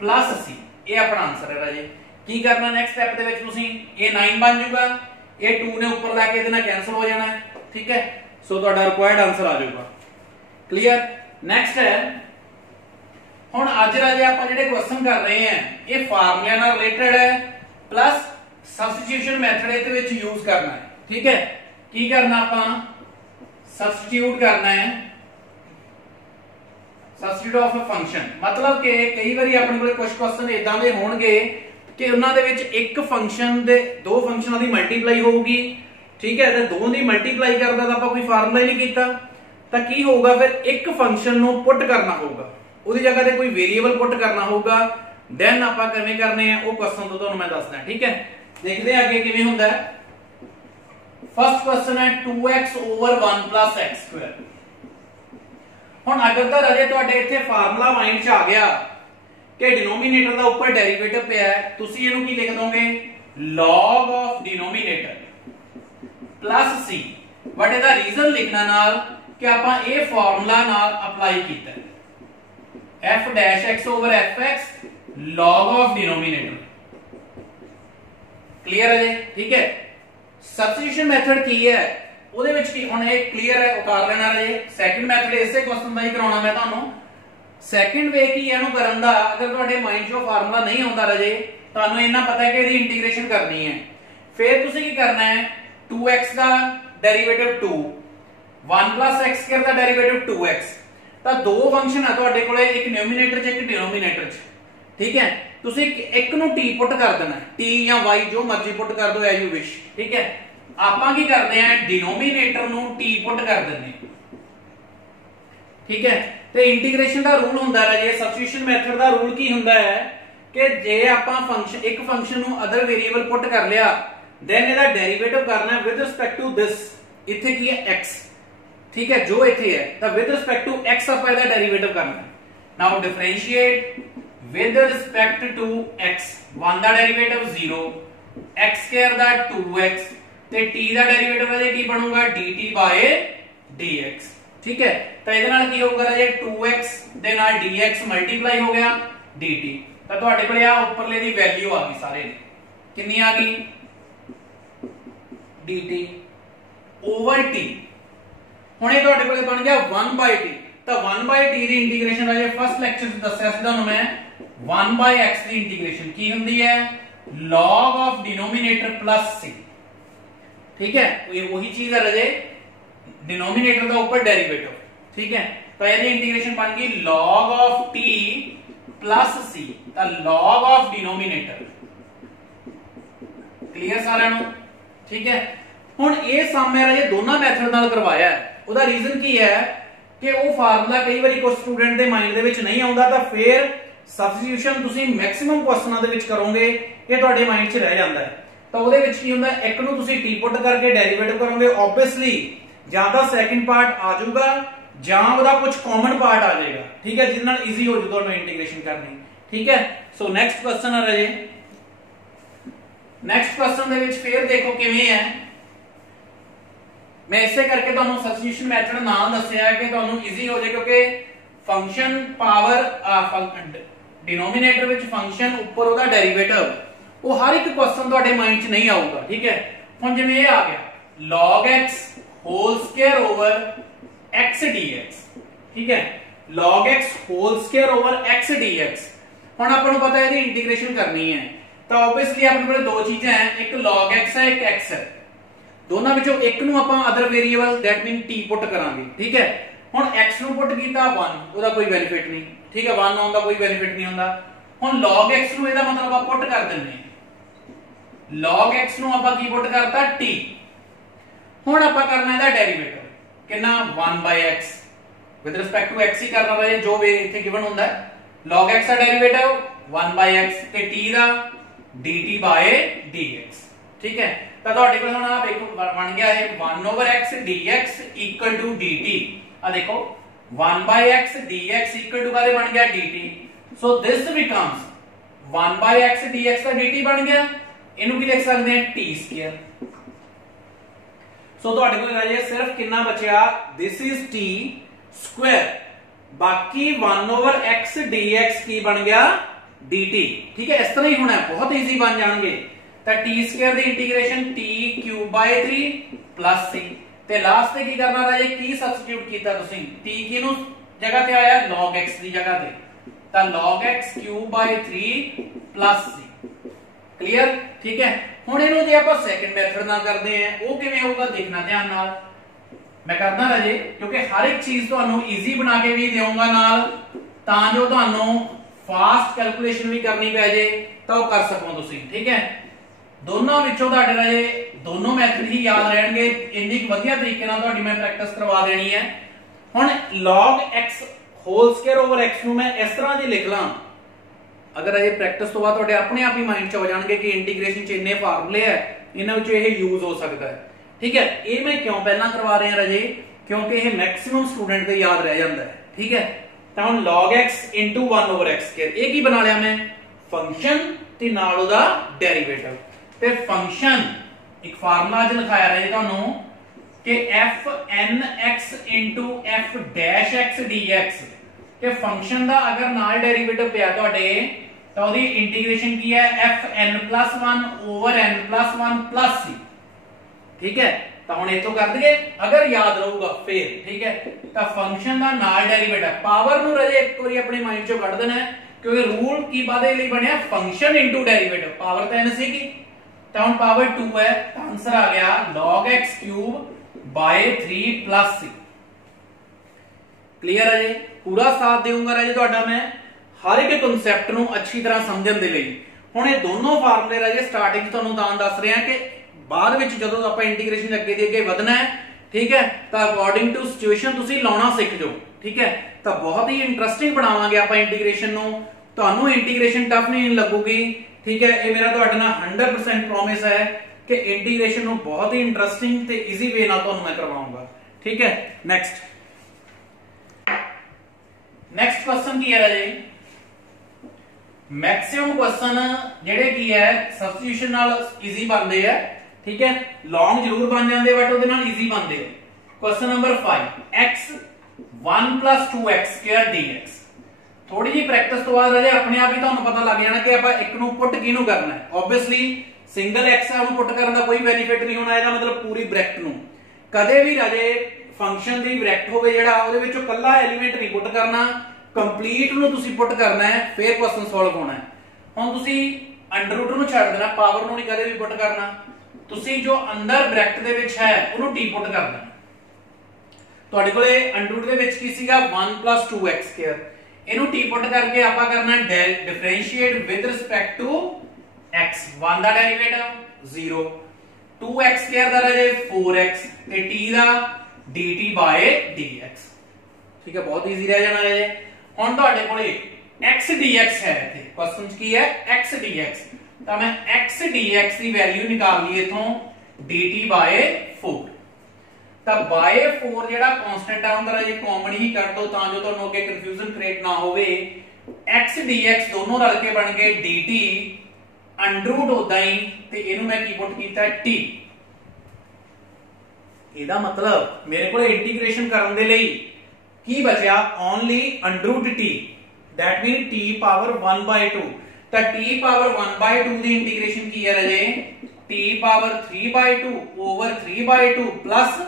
plus c, ਇਹ ਆਪਣਾ ਆਨਸਰ ਹੈ ਰਾਜੇ। ਕੀ ਕਰਨਾ ਨੈਕਸਟ ਸਟੈਪ ਦੇ ਵਿੱਚ ਤੁਸੀਂ, ਇਹ 9 ਬਣ ਜਾਊਗਾ, ਇਹ 2 ਨੇ ਉੱਪਰ ਲਾ ਕੇ ਇਹਦੇ ਨਾਲ ਕੈਨਸਲ ਹੋ ਜਾਣਾ ਹੈ, ਠੀਕ ਹੈ, ਸੋ ਤੁਹਾਡਾ ਰਿਕੁਆਇਰਡ ਆਨਸਰ ਆ ਜਾਊਗਾ, ਕਲੀਅਰ। ਨੈਕਸਟ ਹੈ, ਹੁਣ ਅੱਜ ਰਾਜੇ ਆਪਾਂ ਜਿਹੜੇ ਕੁਐਸਚਨ ਕਰ ਰਹੇ ਹਾਂ ਇਹ ਫਾਰਮੂਲਿਆਂ ਨਾਲ ਰਿਲੇਟਡ ਹੈ ਪਲੱਸ ਸਬਸਟੀਟਿਊਸ਼ਨ ਮੈਥਡ ਇਹਦੇ ਵਿੱਚ ਯੂਜ਼ ਕਰਨਾ ਹੈ, ਠੀਕ ਹੈ। ਕੀ ਕਰਨਾ ਆਪਾਂ, ਸਬਸਟੀਟਿਊਟ ਕਰਨਾ ਹੈ, ਸਬਸਟੀਟਿਊਟ ਆਫ ਅ ਫੰਕਸ਼ਨ, ਮਤਲਬ ਕਿ ਕਈ ਵਾਰੀ ਆਪਣੇ ਕੋਲ ਕੁਝ ਕੁਐਸਚਨ ਇਦਾਂ ਦੇ ਹੋਣਗੇ ਕਿ ਉਹਨਾਂ ਦੇ ਵਿੱਚ ਇੱਕ ਫੰਕਸ਼ਨ ਦੇ ਦੋ ਫੰਕਸ਼ਨਾਂ ਦੀ ਮਲਟੀਪਲਾਈ ਹੋਊਗੀ, ਠੀਕ ਹੈ, ਤੇ ਦੋ ਦੀ ਮਲਟੀਪਲਾਈ ਕਰਦਾ ਤਾਂ ਆਪਾਂ ਕੋਈ ਫਾਰਮੂਲਾ ਹੀ ਨਹੀਂ ਕੀਤਾ, ਤਾਂ ਕੀ ਹੋਊਗਾ ਫਿਰ ਇੱਕ ਫੰਕਸ਼ਨ ਨੂੰ ਪੁੱਟ ਕਰਨਾ ਹੋਊਗਾ, ਉਹਦੀ ਜਗ੍ਹਾ ਤੇ ਕੋਈ ਵੇਰੀਏਬਲ ਪੁੱਟ ਕਰਨਾ ਹੋਊਗਾ, ਦੈਨ ਆਪਾਂ ਕਿਵੇਂ ਕਰਨੇ ਆ ਉਹ ਕੁਐਸਚਨ ਤੋਂ ਤੁਹਾਨੂੰ ਮੈਂ ਦੱਸਦਾ, ਠੀਕ ਹੈ। देखते हैं आगे किवें हुंदा है। फर्स्ट क्वेश्चन है 2x over 1 plus x square। हुण अगर तो राजे तुहाडे इत्थे फार्मूला माइंड च आ गया कि डिनोमिनेटर दा ऊपर डेरिवेटिव पिया है, तुसी इहनूं की लिख दोगे log of denominator plus c, but इहदा रीजन लिखना नाल कि आपां इह फार्मूला नाल अप्लाई कीता है f dash x over fx log of denominator, clear है जी, ठीक है। सब्स्टिट्यूशन मेथड की है ਉਹਦੇ ਵਿੱਚ ਕੀ ਹੁਣ ਇਹ ਕਲੀਅਰ ਹੈ, ਉਤਾਰ ਲੈਣਾ ਰਾਜੇ। ਸੈਕੰਡ ਮੈਥਡ ਇਸੇ ਕੁਐਸਚਨ ਦਾ ਹੀ ਕਰਾਉਣਾ ਮੈਂ ਤੁਹਾਨੂੰ। ਸੈਕੰਡ ਵੇ ਕੀ ਇਹਨੂੰ ਕਰਨ ਦਾ, ਅਗਰ ਤੁਹਾਡੇ ਮਾਈਂਡ 'ਚੋਂ ਫਾਰਮੂਲਾ ਨਹੀਂ ਆਉਂਦਾ ਰਾਜੇ, ਤੁਹਾਨੂੰ ਇੰਨਾ ਪਤਾ ਹੈ ਕਿ ਇਹਦੀ ਇੰਟੀਗ੍ਰੇਸ਼ਨ ਕਰਨੀ ਹੈ, ਫਿਰ ਤੁਸੀਂ ਕੀ ਕਰਨਾ ਹੈ 2x ਦਾ ਡੈਰੀਵੇਟਿਵ 2 1 x ਸਕੁਅਰ ਦਾ ਡੈਰੀਵੇਟਿਵ 2x, ਤਾਂ ਦੋ ਫੰਕਸ਼ਨ ਆ ਤੁਹਾਡੇ ਕੋਲੇ, ਇੱਕ ਨਿਊਮੀਨੇਟਰ 'ਚ ਇੱਕ ਡਿਨੋਮੀਨੇਟਰ 'ਚ, ਠੀਕ ਹੈ। ਤੁਸੀਂ ਇੱਕ ਨੂੰ t ਪੁੱਟ ਕਰ ਦੇਣਾ, t ਜਾਂ y ਜੋ ਮਰਜ਼ੀ ਪੁੱਟ ਕਰ ਦਿਓ ਐਜ਼ ਯੂ ਵਿਸ਼, ਠੀਕ ਹੈ। ਆਪਾਂ ਕੀ ਕਰਦੇ ਆ ਡਿਨੋਮੀਨੇਟਰ ਨੂੰ t ਪੁੱਟ ਕਰ ਦਿੰਦੇ, ਠੀਕ ਹੈ। ਤੇ ਇੰਟੀਗ੍ਰੇਸ਼ਨ ਦਾ ਰੂਲ ਹੁੰਦਾ ਹੈ ਜੇ ਸਬਸਟੀਟਿਊਸ਼ਨ ਮੈਥਡ ਦਾ ਰੂਲ ਕੀ ਹੁੰਦਾ ਹੈ ਕਿ ਜੇ ਆਪਾਂ ਫੰਕਸ਼ਨ ਇੱਕ ਫੰਕਸ਼ਨ ਨੂੰ ਅਦਰ ਵੇਰੀਏਬਲ ਪੁੱਟ ਕਰ ਲਿਆ, ਦੈਨ ਇਹਦਾ ਡੈਰੀਵੇਟਿਵ ਕਰਨਾ ਵਿਦ ਰਿਸਪੈਕਟ ਟੂ ਦਿਸ, ਇੱਥੇ ਕੀ ਹੈ x, ਠੀਕ ਹੈ, ਜੋ ਇੱਥੇ ਹੈ, ਤਾਂ ਵਿਦ ਰਿਸਪੈਕਟ ਟੂ x ਆਪਾਂ ਇਹਦਾ ਡੈਰੀਵੇਟਿਵ ਕਰਨਾ। Now differentiate with respect to x, 1 ਦਾ ਡੈਰੀਵੇਟਿਵ 0, x ਸਕੁਅਰ ਦਾ 2x ਤੇ t ਦਾ ਡੈਰੀਵੇਟਿਵ ਇਹਦੇ ਕੀ ਬਣੂਗਾ dt by dx, ਠੀਕ ਹੈ। ਤਾਂ ਇਹਦੇ ਨਾਲ ਕੀ ਹੋਊਗਾ ਰਾਜੇ 2x ਦੇ ਨਾਲ dx ਮਲਟੀਪਲਾਈ ਹੋ ਗਿਆ dt, ਤਾਂ ਤੁਹਾਡੇ ਕੋਲ ਆ ਉੱਪਰਲੇ ਦੀ ਵੈਲਿਊ ਆ ਗਈ ਸਾਰੇ ਦੀ, ਕਿੰਨੀ ਆ ਗਈ dt over t। ਹੁਣ ਇਹ ਤੁਹਾਡੇ ਕੋਲ ਬਣ ਗਿਆ 1/t, ਤਾਂ 1/t ਦੀ ਇੰਟੀਗ੍ਰੇਸ਼ਨ ਰਾਜੇ ਫਸਟ ਲੈਕਚਰ ਚ ਦੱਸਿਆ ਸੀ ਤੁਹਾਨੂੰ ਮੈਂ 1/x ਦੀ ਇੰਟੀਗ੍ਰੇਸ਼ਨ ਕੀ ਹੁੰਦੀ ਹੈ log of denominator plus c, ठीक है। ये वही चीज है राजे, डिनोमिनेटर का ऊपर डेरिवेटिव, ठीक है। तो ये इंटीग्रेशन बन गई log of t plus c, तो log of denominator, क्लियर सारा नु, ठीक है। हुन ये सम है राजे दोनों मेथड नाल करवाया है, ਉਹਦਾ रीजन की है कि वो फार्मूला कई बार कुछ स्टूडेंट ਦੇ ਮਾਈਂਡ ਦੇ ਵਿੱਚ ਨਹੀਂ ਆਉਂਦਾ, ਤਾਂ ਫਿਰ ਸਬਸਟੀਟਿਊਸ਼ਨ ਤੁਸੀਂ ਮੈਕਸਿਮਮ ਕੁਐਸਚਨਾਂ ਦੇ ਵਿੱਚ ਕਰੋਗੇ, ਇਹ ਤੁਹਾਡੇ ਮਾਈਂਡ 'ਚ ਰਹਿ ਜਾਂਦਾ ਹੈ। ਤਾਂ ਉਹਦੇ ਵਿੱਚ ਕੀ ਹੁੰਦਾ, ਇੱਕ ਨੂੰ ਤੁਸੀਂ ਟੀ ਪੁੱਟ ਕਰਕੇ ਡੈਰੀਵੇਟਿਵ ਕਰੋਗੇ, ਆਬਵੀਅਸਲੀ ਜਾਂ ਤਾਂ ਸੈਕਿੰਡ ਪਾਰਟ ਆ ਜਾਊਗਾ ਜਾਂ ਉਹਦਾ ਕੁਝ ਕਾਮਨ ਪਾਰਟ ਆ ਜਾਏਗਾ, ਠੀਕ ਹੈ, ਜਿਹਦੇ ਨਾਲ ਈਜ਼ੀ ਹੋ ਜੂ ਤੁਹਾਨੂੰ ਇੰਟੀਗ੍ਰੇਸ਼ਨ ਕਰਨੀ, ਠੀਕ ਹੈ। ਸੋ ਨੈਕਸਟ ਕੁਐਸਚਨ ਹੈ ਰਾਜੇ ਨੈਕਸਟ ਕੁਐਸਚਨ ਦੇ ਵਿੱਚ ਫੇਰ ਦੇਖੋ ਕਿਵੇਂ ਹੈ। मैं इसे करके ਤੁਹਾਨੂੰ ਸਬਸਟੀਟਿਊਸ਼ਨ ਮੈਥਡ ਨਾਲ ਦੱਸਿਆ ਕਿ ਤੁਹਾਨੂੰ ਈਜ਼ੀ ਹੋ ਜਾਏ, ਕਿਉਂਕਿ ਫੰਕਸ਼ਨ ਪਾਵਰ ਡਿਨੋਮੀਨੇਟਰ ਵਿੱਚ ਫੰਕਸ਼ਨ ਉੱਪਰ ਉਹਦਾ ਡੈਰੀਵੇਟਿਵ, ਉਹ ਹਰ ਇੱਕ ਕੁਐਸਚਨ ਤੁਹਾਡੇ ਮਾਈਂਡ 'ਚ ਨਹੀਂ ਆਊਗਾ। ਠੀਕ ਹੈ, ਹੁਣ ਜਿਵੇਂ ਇਹ ਆ ਗਿਆ log x whole square over x dx। ਠੀਕ ਹੈ, log x whole square over x dx। ਹੁਣ ਆਪਾਂ ਨੂੰ ਪਤਾ ਇਹਦੀ ਇੰਟੀਗ੍ਰੇਸ਼ਨ ਕਰਨੀ ਹੈ, ਤਾਂ ਆਬਵੀਅਸਲੀ ਆਪਣੇ ਕੋਲ ਦੋ ਚੀਜ਼ਾਂ ਹੈ, ਇੱਕ log x ਹੈ, ਇੱਕ x ਹੈ। ਦੋਨਾਂ ਵਿੱਚੋਂ ਇੱਕ ਨੂੰ ਆਪਾਂ ਅਦਰ ਵੇਰੀਏਬਲ ਦੈਟ ਮੀਨ t ਪੁੱਟ ਕਰਾਂਗੇ। ਠੀਕ ਹੈ, ਹੁਣ x ਨੂੰ ਪੁੱਟ ਕੀਤਾ 1, ਉਹਦਾ ਕੋਈ ਬੈਨੀਫਿਟ ਨਹੀਂ। ਠੀਕ ਹੈ, 1 ਆਉਣ ਦਾ ਕੋਈ ਬੈਨੀਫਿਟ ਨਹੀਂ ਹੁੰਦਾ। ਹੁਣ log x ਨੂੰ ਇਹਦਾ ਮਤਲਬ ਆਪਾਂ ਪੁੱਟ ਕਰ ਦਿੰਨੇ ਆ, log x ਨੂੰ ਆਪਾਂ ਕੀ ਪੁੱਟ ਕਰਤਾ t। ਹੁਣ ਆਪਾਂ ਕਰਨਾ ਇਹਦਾ ਡੈਰੀਵੇਟਿਵ, ਕਿੰਨਾ 1/x with respect to x ਹੀ ਕਰਨਾ ਹੈ, ਜੋ ਵੇ ਇੱਥੇ ਗਿਵਨ ਹੁੰਦਾ ਹੈ। log x ਦਾ ਡੈਰੀਵੇਟਿਵ 1/x ਤੇ t ਦਾ dt/dx। ਠੀਕ ਹੈ, ਤਾਂ ਤੁਹਾਡੇ ਕੋਲ ਹੁਣ ਆ ਦੇਖੋ ਬਣ ਗਿਆ ਇਹ 1/x dx equal to dt। ਆ ਦੇਖੋ 1/x dx equal to ਕਾਹਦੇ ਬਣ ਗਿਆ dt। ਸੋ this becomes 1/x dx ਦਾ dt ਬਣ ਗਿਆ, ਇਹਨੂੰ ਕੀ ਲਿਖ ਸਕਦੇ ਹਾਂ t ਸਕੁਅਰ। ਸੋ ਤੁਹਾਡੇ ਕੋਲ ਰਾਜੇ ਸਿਰਫ ਕਿੰਨਾ ਬਚਿਆ, this is t ਸਕੁਅਰ, ਬਾਕੀ 1/x dx ਕੀ ਬਣ ਗਿਆ dt। ਠੀਕ ਹੈ, ਇਸ ਤਰ੍ਹਾਂ ਹੀ ਹੋਣਾ, ਬਹੁਤ ਈਜ਼ੀ ਬਣ ਜਾਣਗੇ। ਤਾਂ t ਸਕੁਅਰ ਦੀ ਇੰਟੀਗ੍ਰੇਸ਼ਨ t³ 3 c ਤੇ ਲਾਸਟ ਤੇ ਕੀ ਕਰਨਾ ਰਾਜੇ, ਕੀ ਸਬਸਟੀਟਿਊਟ ਕੀਤਾ ਤੁਸੀਂ, t ਕੀ ਨੂੰ ਜਗ੍ਹਾ ਤੇ ਆਇਆ log x ਦੀ ਜਗ੍ਹਾ ਤੇ, ਤਾਂ log x³ 3 c। ਕਲੀਅਰ? ਠੀਕ ਹੈ, ਹੁਣ ਇਹਨੂੰ ਜੇ ਆਪਾਂ ਸੈਕੰਡ ਮੈਥਡ ਨਾਲ ਕਰਦੇ ਆ ਉਹ ਕਿਵੇਂ ਹੋਊਗਾ ਦੇਖਣਾ ਧਿਆਨ ਨਾਲ। ਮੈਂ ਕਰਦਾ ਰਾਜੇ, ਕਿਉਂਕਿ ਹਰ ਇੱਕ ਚੀਜ਼ ਤੁਹਾਨੂੰ ਈਜ਼ੀ ਬਣਾ ਕੇ ਵੀ ਦੇਵਾਂਗਾ ਨਾਲ, ਤਾਂ ਜੋ ਤੁਹਾਨੂੰ ਫਾਸਟ ਕੈਲਕੂਲੇਸ਼ਨ ਵੀ ਕਰਨੀ ਪੈ ਜੇ ਤਾਂ ਉਹ ਕਰ ਸਕੋ ਤੁਸੀਂ। ਠੀਕ ਹੈ, ਦੋਨਾਂ ਵਿੱਚੋਂ ਤੁਹਾਡੇ ਰਾਜੇ ਦੋਨੋਂ ਮੈਥਡ ਹੀ ਯਾਦ ਰਹਿਣਗੇ, ਇੰਨੀ ਵਧੀਆ ਤਰੀਕੇ ਨਾਲ ਤੁਹਾਡੀ ਮੈਂ ਪ੍ਰੈਕਟਿਸ ਕਰਵਾ ਦੇਣੀ ਹੈ। ਹੁਣ log x whole square over x ਨੂੰ ਮੈਂ ਇਸ ਤਰ੍ਹਾਂ ਜੇ ਲਿਖ ਲਾਂ, ਅਗਰ ਇਹ ਪ੍ਰੈਕਟਿਸ ਤੋਂ ਬਾਅਦ ਤੁਹਾਡੇ ਆਪਣੇ ਆਪ ਹੀ ਮਾਈਂਡ 'ਚ ਹੋ ਜਾਣਗੇ ਕਿ ਇੰਟੀਗ੍ਰੇਸ਼ਨ 'ਚ ਇੰਨੇ ਫਾਰਮੂਲੇ ਹੈ, ਇਹਨਾਂ ਵਿੱਚੋਂ ਇਹ ਯੂਜ਼ ਹੋ ਸਕਦਾ ਹੈ। ਠੀਕ ਹੈ, ਇਹ ਮੈਂ ਕਿਉਂ ਪਹਿਲਾਂ ਕਰਵਾ ਰਿਹਾ ਰਾਜੇ, ਕਿਉਂਕਿ ਇਹ ਮੈਕਸਿਮਮ ਸਟੂਡੈਂਟ ਦੇ ਯਾਦ ਰਹਿ ਜਾਂਦਾ ਹੈ। ਠੀਕ ਹੈ, ਤਾਂ ਹੁਣ log x 1/x², ਇਹ ਕੀ ਬਣਾ ਲਿਆ ਮੈਂ, ਫੰਕਸ਼ਨ ਤੇ ਨਾਲ ਉਹਦਾ ਡੈਰੀਵੇਟਿਵ। ਤੇ ਫੰਕਸ਼ਨ ਇੱਕ ਫਾਰਮੂਲਾ ਅੱਜ ਲਿਖਾਇਆ ਰਹੇ ਤੁਹਾਨੂੰ ਕਿ fnx f'(x) dx, ਕਿ ਫੰਕਸ਼ਨ ਦਾ ਅਗਰ ਨਾਲ ਡੈਰੀਵੇਟਿਵ ਪਿਆ ਤੁਹਾਡੇ ਤਾਂ ਉਹਦੀ ਇੰਟੀਗ੍ਰੇਸ਼ਨ ਕੀ ਹੈ fn+1 ਓਵਰ n+1 c। ਠੀਕ ਹੈ, ਤਾਂ ਹੁਣ ਇਥੋਂ ਕਰ ਦਈਏ ਅਗਰ ਯਾਦ ਰਹੂਗਾ ਫੇਰ। ਠੀਕ ਹੈ, ਤਾਂ ਫੰਕਸ਼ਨ ਦਾ ਨਾਲ ਡੈਰੀਵੇਟਿਵ, ਪਾਵਰ ਨੂੰ ਰਾਜੇ ਇੱਕ ਵਾਰੀ ਆਪਣੇ ਮਾਈਂਡ ਚੋਂ ਕੱਢ ਦੇਣਾ, ਕਿਉਂਕਿ ਰੂਲ ਕੀ ਬਾਦੇ ਲਈ ਬਣਿਆ, ਫੰਕਸ਼ਨ ਇਨਟੂ ਡੈਰੀਵੇਟਿਵ। ਪਾਵਰ ਤਾਂ n ਸੀਗੀ, ਤਾਂ ਹੁਣ ਪਾਵਰ 2 ਹੈ, ਤਾਂ ਆਨਸਰ ਆ ਗਿਆ log x³ 3 c। ਕਲੀਅਰ ਹੈ ਜੀ? ਪੂਰਾ ਸਾਥ ਦੇਵਾਂਗਾ ਰਾਜੇ ਤੁਹਾਡਾ ਮੈਂ ਹਰ ਇੱਕ ਕਨਸੈਪਟ ਨੂੰ ਅੱਛੀ ਤਰ੍ਹਾਂ ਸਮਝਣ ਦੇ ਲਈ। ਹੁਣ ਇਹ ਦੋਨੋਂ ਫਾਰਮੂਲੇ ਰਾਜੇ ਸਟਾਰਟਿੰਗ ਤੁਹਾਨੂੰ ਤਾਂ ਦੱਸ ਰਿਹਾ ਕਿ ਬਾਅਦ ਵਿੱਚ ਜਦੋਂ ਆਪਾਂ ਇੰਟੀਗ੍ਰੇਸ਼ਨ ਅੱਗੇ ਦੀ ਅੱਗੇ ਵਧਣਾ ਹੈ, ਠੀਕ ਹੈ, ਤਾਂ ਅਕੋਰਡਿੰਗ ਟੂ ਸਿਚੁਏਸ਼ਨ ਤੁਸੀਂ ਲਾਉਣਾ ਸਿੱਖ ਜਾਓ। ਠੀਕ ਹੈ, ਤਾਂ ਬਹੁਤ ਹੀ ਇੰਟਰਸਟਿੰਗ ਬਣਾਵਾਂਗੇ ਆਪਾਂ ਇੰਟੀਗ੍ਰੇਸ਼ਨ ਨੂੰ, ਤੁਹਾਨੂੰ ਇੰਟੀਗ੍ਰੇਸ਼ਨ ਟਫ ਨਹੀਂ ਲੱਗੂਗੀ। ਠੀਕ ਹੈ, ਇਹ ਮੇਰਾ ਤੁਹਾਡੇ ਨਾਲ 100% ਪ੍ਰੋਮਿਸ ਹੈ ਕਿ ਇੰਟੀਗ੍ਰੇਸ਼ਨ ਨੂੰ ਬਹੁਤ ਹੀ ਇੰਟਰਸਟਿੰਗ ਤੇ ਈਜ਼ੀ ਵੇ ਨਾਲ ਤੁਹਾਨੂੰ ਮੈਂ ਕਰਵਾਉਂਗਾ। ਠੀਕ ਹੈ, ਨੈਕਸਟ ਕੁਐਸਚਨ ਕੀ ਹੈ ਰਾਜੇ, ਮੈਕਸਿਮਮ ਕੁਐਸਚਨ ਜਿਹੜੇ ਕੀ ਹੈ ਸਬਸਟੀਟਿਊਸ਼ਨ ਨਾਲ ਈਜ਼ੀ ਬਣਦੇ ਆ। ਠੀਕ ਹੈ, ਲੌਂਗ ਜ਼ਰੂਰ ਬਣ ਜਾਂਦੇ ਬਟ ਉਹਦੇ ਨਾਲ ਈਜ਼ੀ ਬਣਦੇ ਆ। ਕੁਐਸਚਨ ਨੰਬਰ 5 x 1 + 2x² dx। ਥੋੜੀ ਜੀ ਪ੍ਰੈਕਟਿਸ ਤੋਂ ਬਾਅਦ ਰਾਜੇ ਆਪਣੇ ਆਪ ਹੀ ਤੁਹਾਨੂੰ ਪਤਾ ਲੱਗ ਜਾਣਾ ਕਿ ਆਪਾਂ ਇੱਕ ਨੂੰ ਪੁੱਟ ਕਿਹਨੂੰ ਕਰਨਾ ਹੈ। ਆਬਵੀਅਸਲੀ ਸਿੰਗਲ x ਹੈ, ਉਹਨੂੰ ਪੁੱਟ ਕਰਨ ਦਾ ਕੋਈ ਬੈਨੀਫਿਟ ਨਹੀਂ ਹੋਣਾ, ਇਹਦਾ ਮਤਲਬ ਪੂਰੀ ਬ੍ਰੈਕਟ ਨੂੰ। ਕਦੇ ਵੀ ਰਾਜੇ ਫੰਕਸ਼ਨ ਦੀ ਬ੍ਰੈਕਟ ਹੋਵੇ ਜਿਹੜਾ, ਉਹਦੇ ਵਿੱਚੋਂ ਕੱਲਾ ਐਲੀਮੈਂਟ ਨਹੀਂ ਪੁੱਟ ਕਰਨਾ, ਕੰਪਲੀਟ ਨੂੰ ਤੁਸੀਂ ਪੁੱਟ ਕਰਨਾ ਹੈ, ਫਿਰ ਕੁਐਸਚਨ ਸੋਲਵ ਹੋਣਾ ਹੈ। ਹੁਣ ਤੁਸੀਂ ਅੰਡਰ ਨੂੰ ਛੱਡ ਦੇਣਾ, ਪਾਵਰ ਨੂੰ ਨਹੀਂ ਕਦੇ ਵੀ ਪੁੱਟ ਕਰਨਾ, ਤੁਸੀਂ ਜੋ ਅੰਦਰ ਬ੍ਰੈਕਟ ਦੇ ਵਿੱਚ ਹੈ ਉਹਨੂੰ t ਪੁੱਟ ਕਰਨਾ। ਤੁਹਾਡੇ ਕੋਲੇ ਅੰਡਰ ਦੇ ਵਿੱਚ ਕੀ ਸੀਗਾ 1 + 2x², ਇਹਨੂੰ t ਪੁੱਟ ਕਰਕੇ ਆਪਾਂ ਕਰਨਾ differentiate with respect to x। 1 ਦਾ ਡੈਰੀਵੇਟਿਵ 0, 2x² ਦਾ ਰਾਜੇ 4x ਤੇ t ਦਾ dt/dx। ਠੀਕ ਹੈ, ਬਹੁਤ ਈਜ਼ੀ ਰਹਿ ਜਾਣਾ ਹੈ। ਹੁਣ ਤੁਹਾਡੇ ਕੋਲੇ x dx ਹੈ, ਇੱਥੇ ਕੁਐਸਚਨ 'ਚ ਕੀ ਹੈ x dx, ਤਾਂ ਮੈਂ x dx ਦੀ ਵੈਲਿਊ ਨਿਕਾਲ ਲਈ ਇਥੋਂ dt/4। ਤਾਂ by4 ਜਿਹੜਾ ਕਾਂਸਟੈਂਟ ਆ ਹੁੰਦਾ ਰਾਜੇ ਕਾਮਨ ਹੀ ਕੱਢ ਦੋ ਤਾਂ ਜੋ ਤੁਹਾਨੂੰ ਅੱਗੇ ਕਨਫਿਊਜ਼ਨ ਕ੍ਰੀਏਟ ਨਾ ਹੋਵੇ। x dx ਦੋਨੋਂ ਰਲ ਕੇ ਬਣ ਗਏ dt अंडर रूट उदा ही ते इहनू मैं की पुट कीता t। ਇਹਦਾ मतलब मेरे को इंटीग्रेशन करने दे लई की बचा only under root t, that mean t power 1/2। तो t पावर 1/2 दी इंटीग्रेशन की है राजे t power 3/2 over 3/2 plus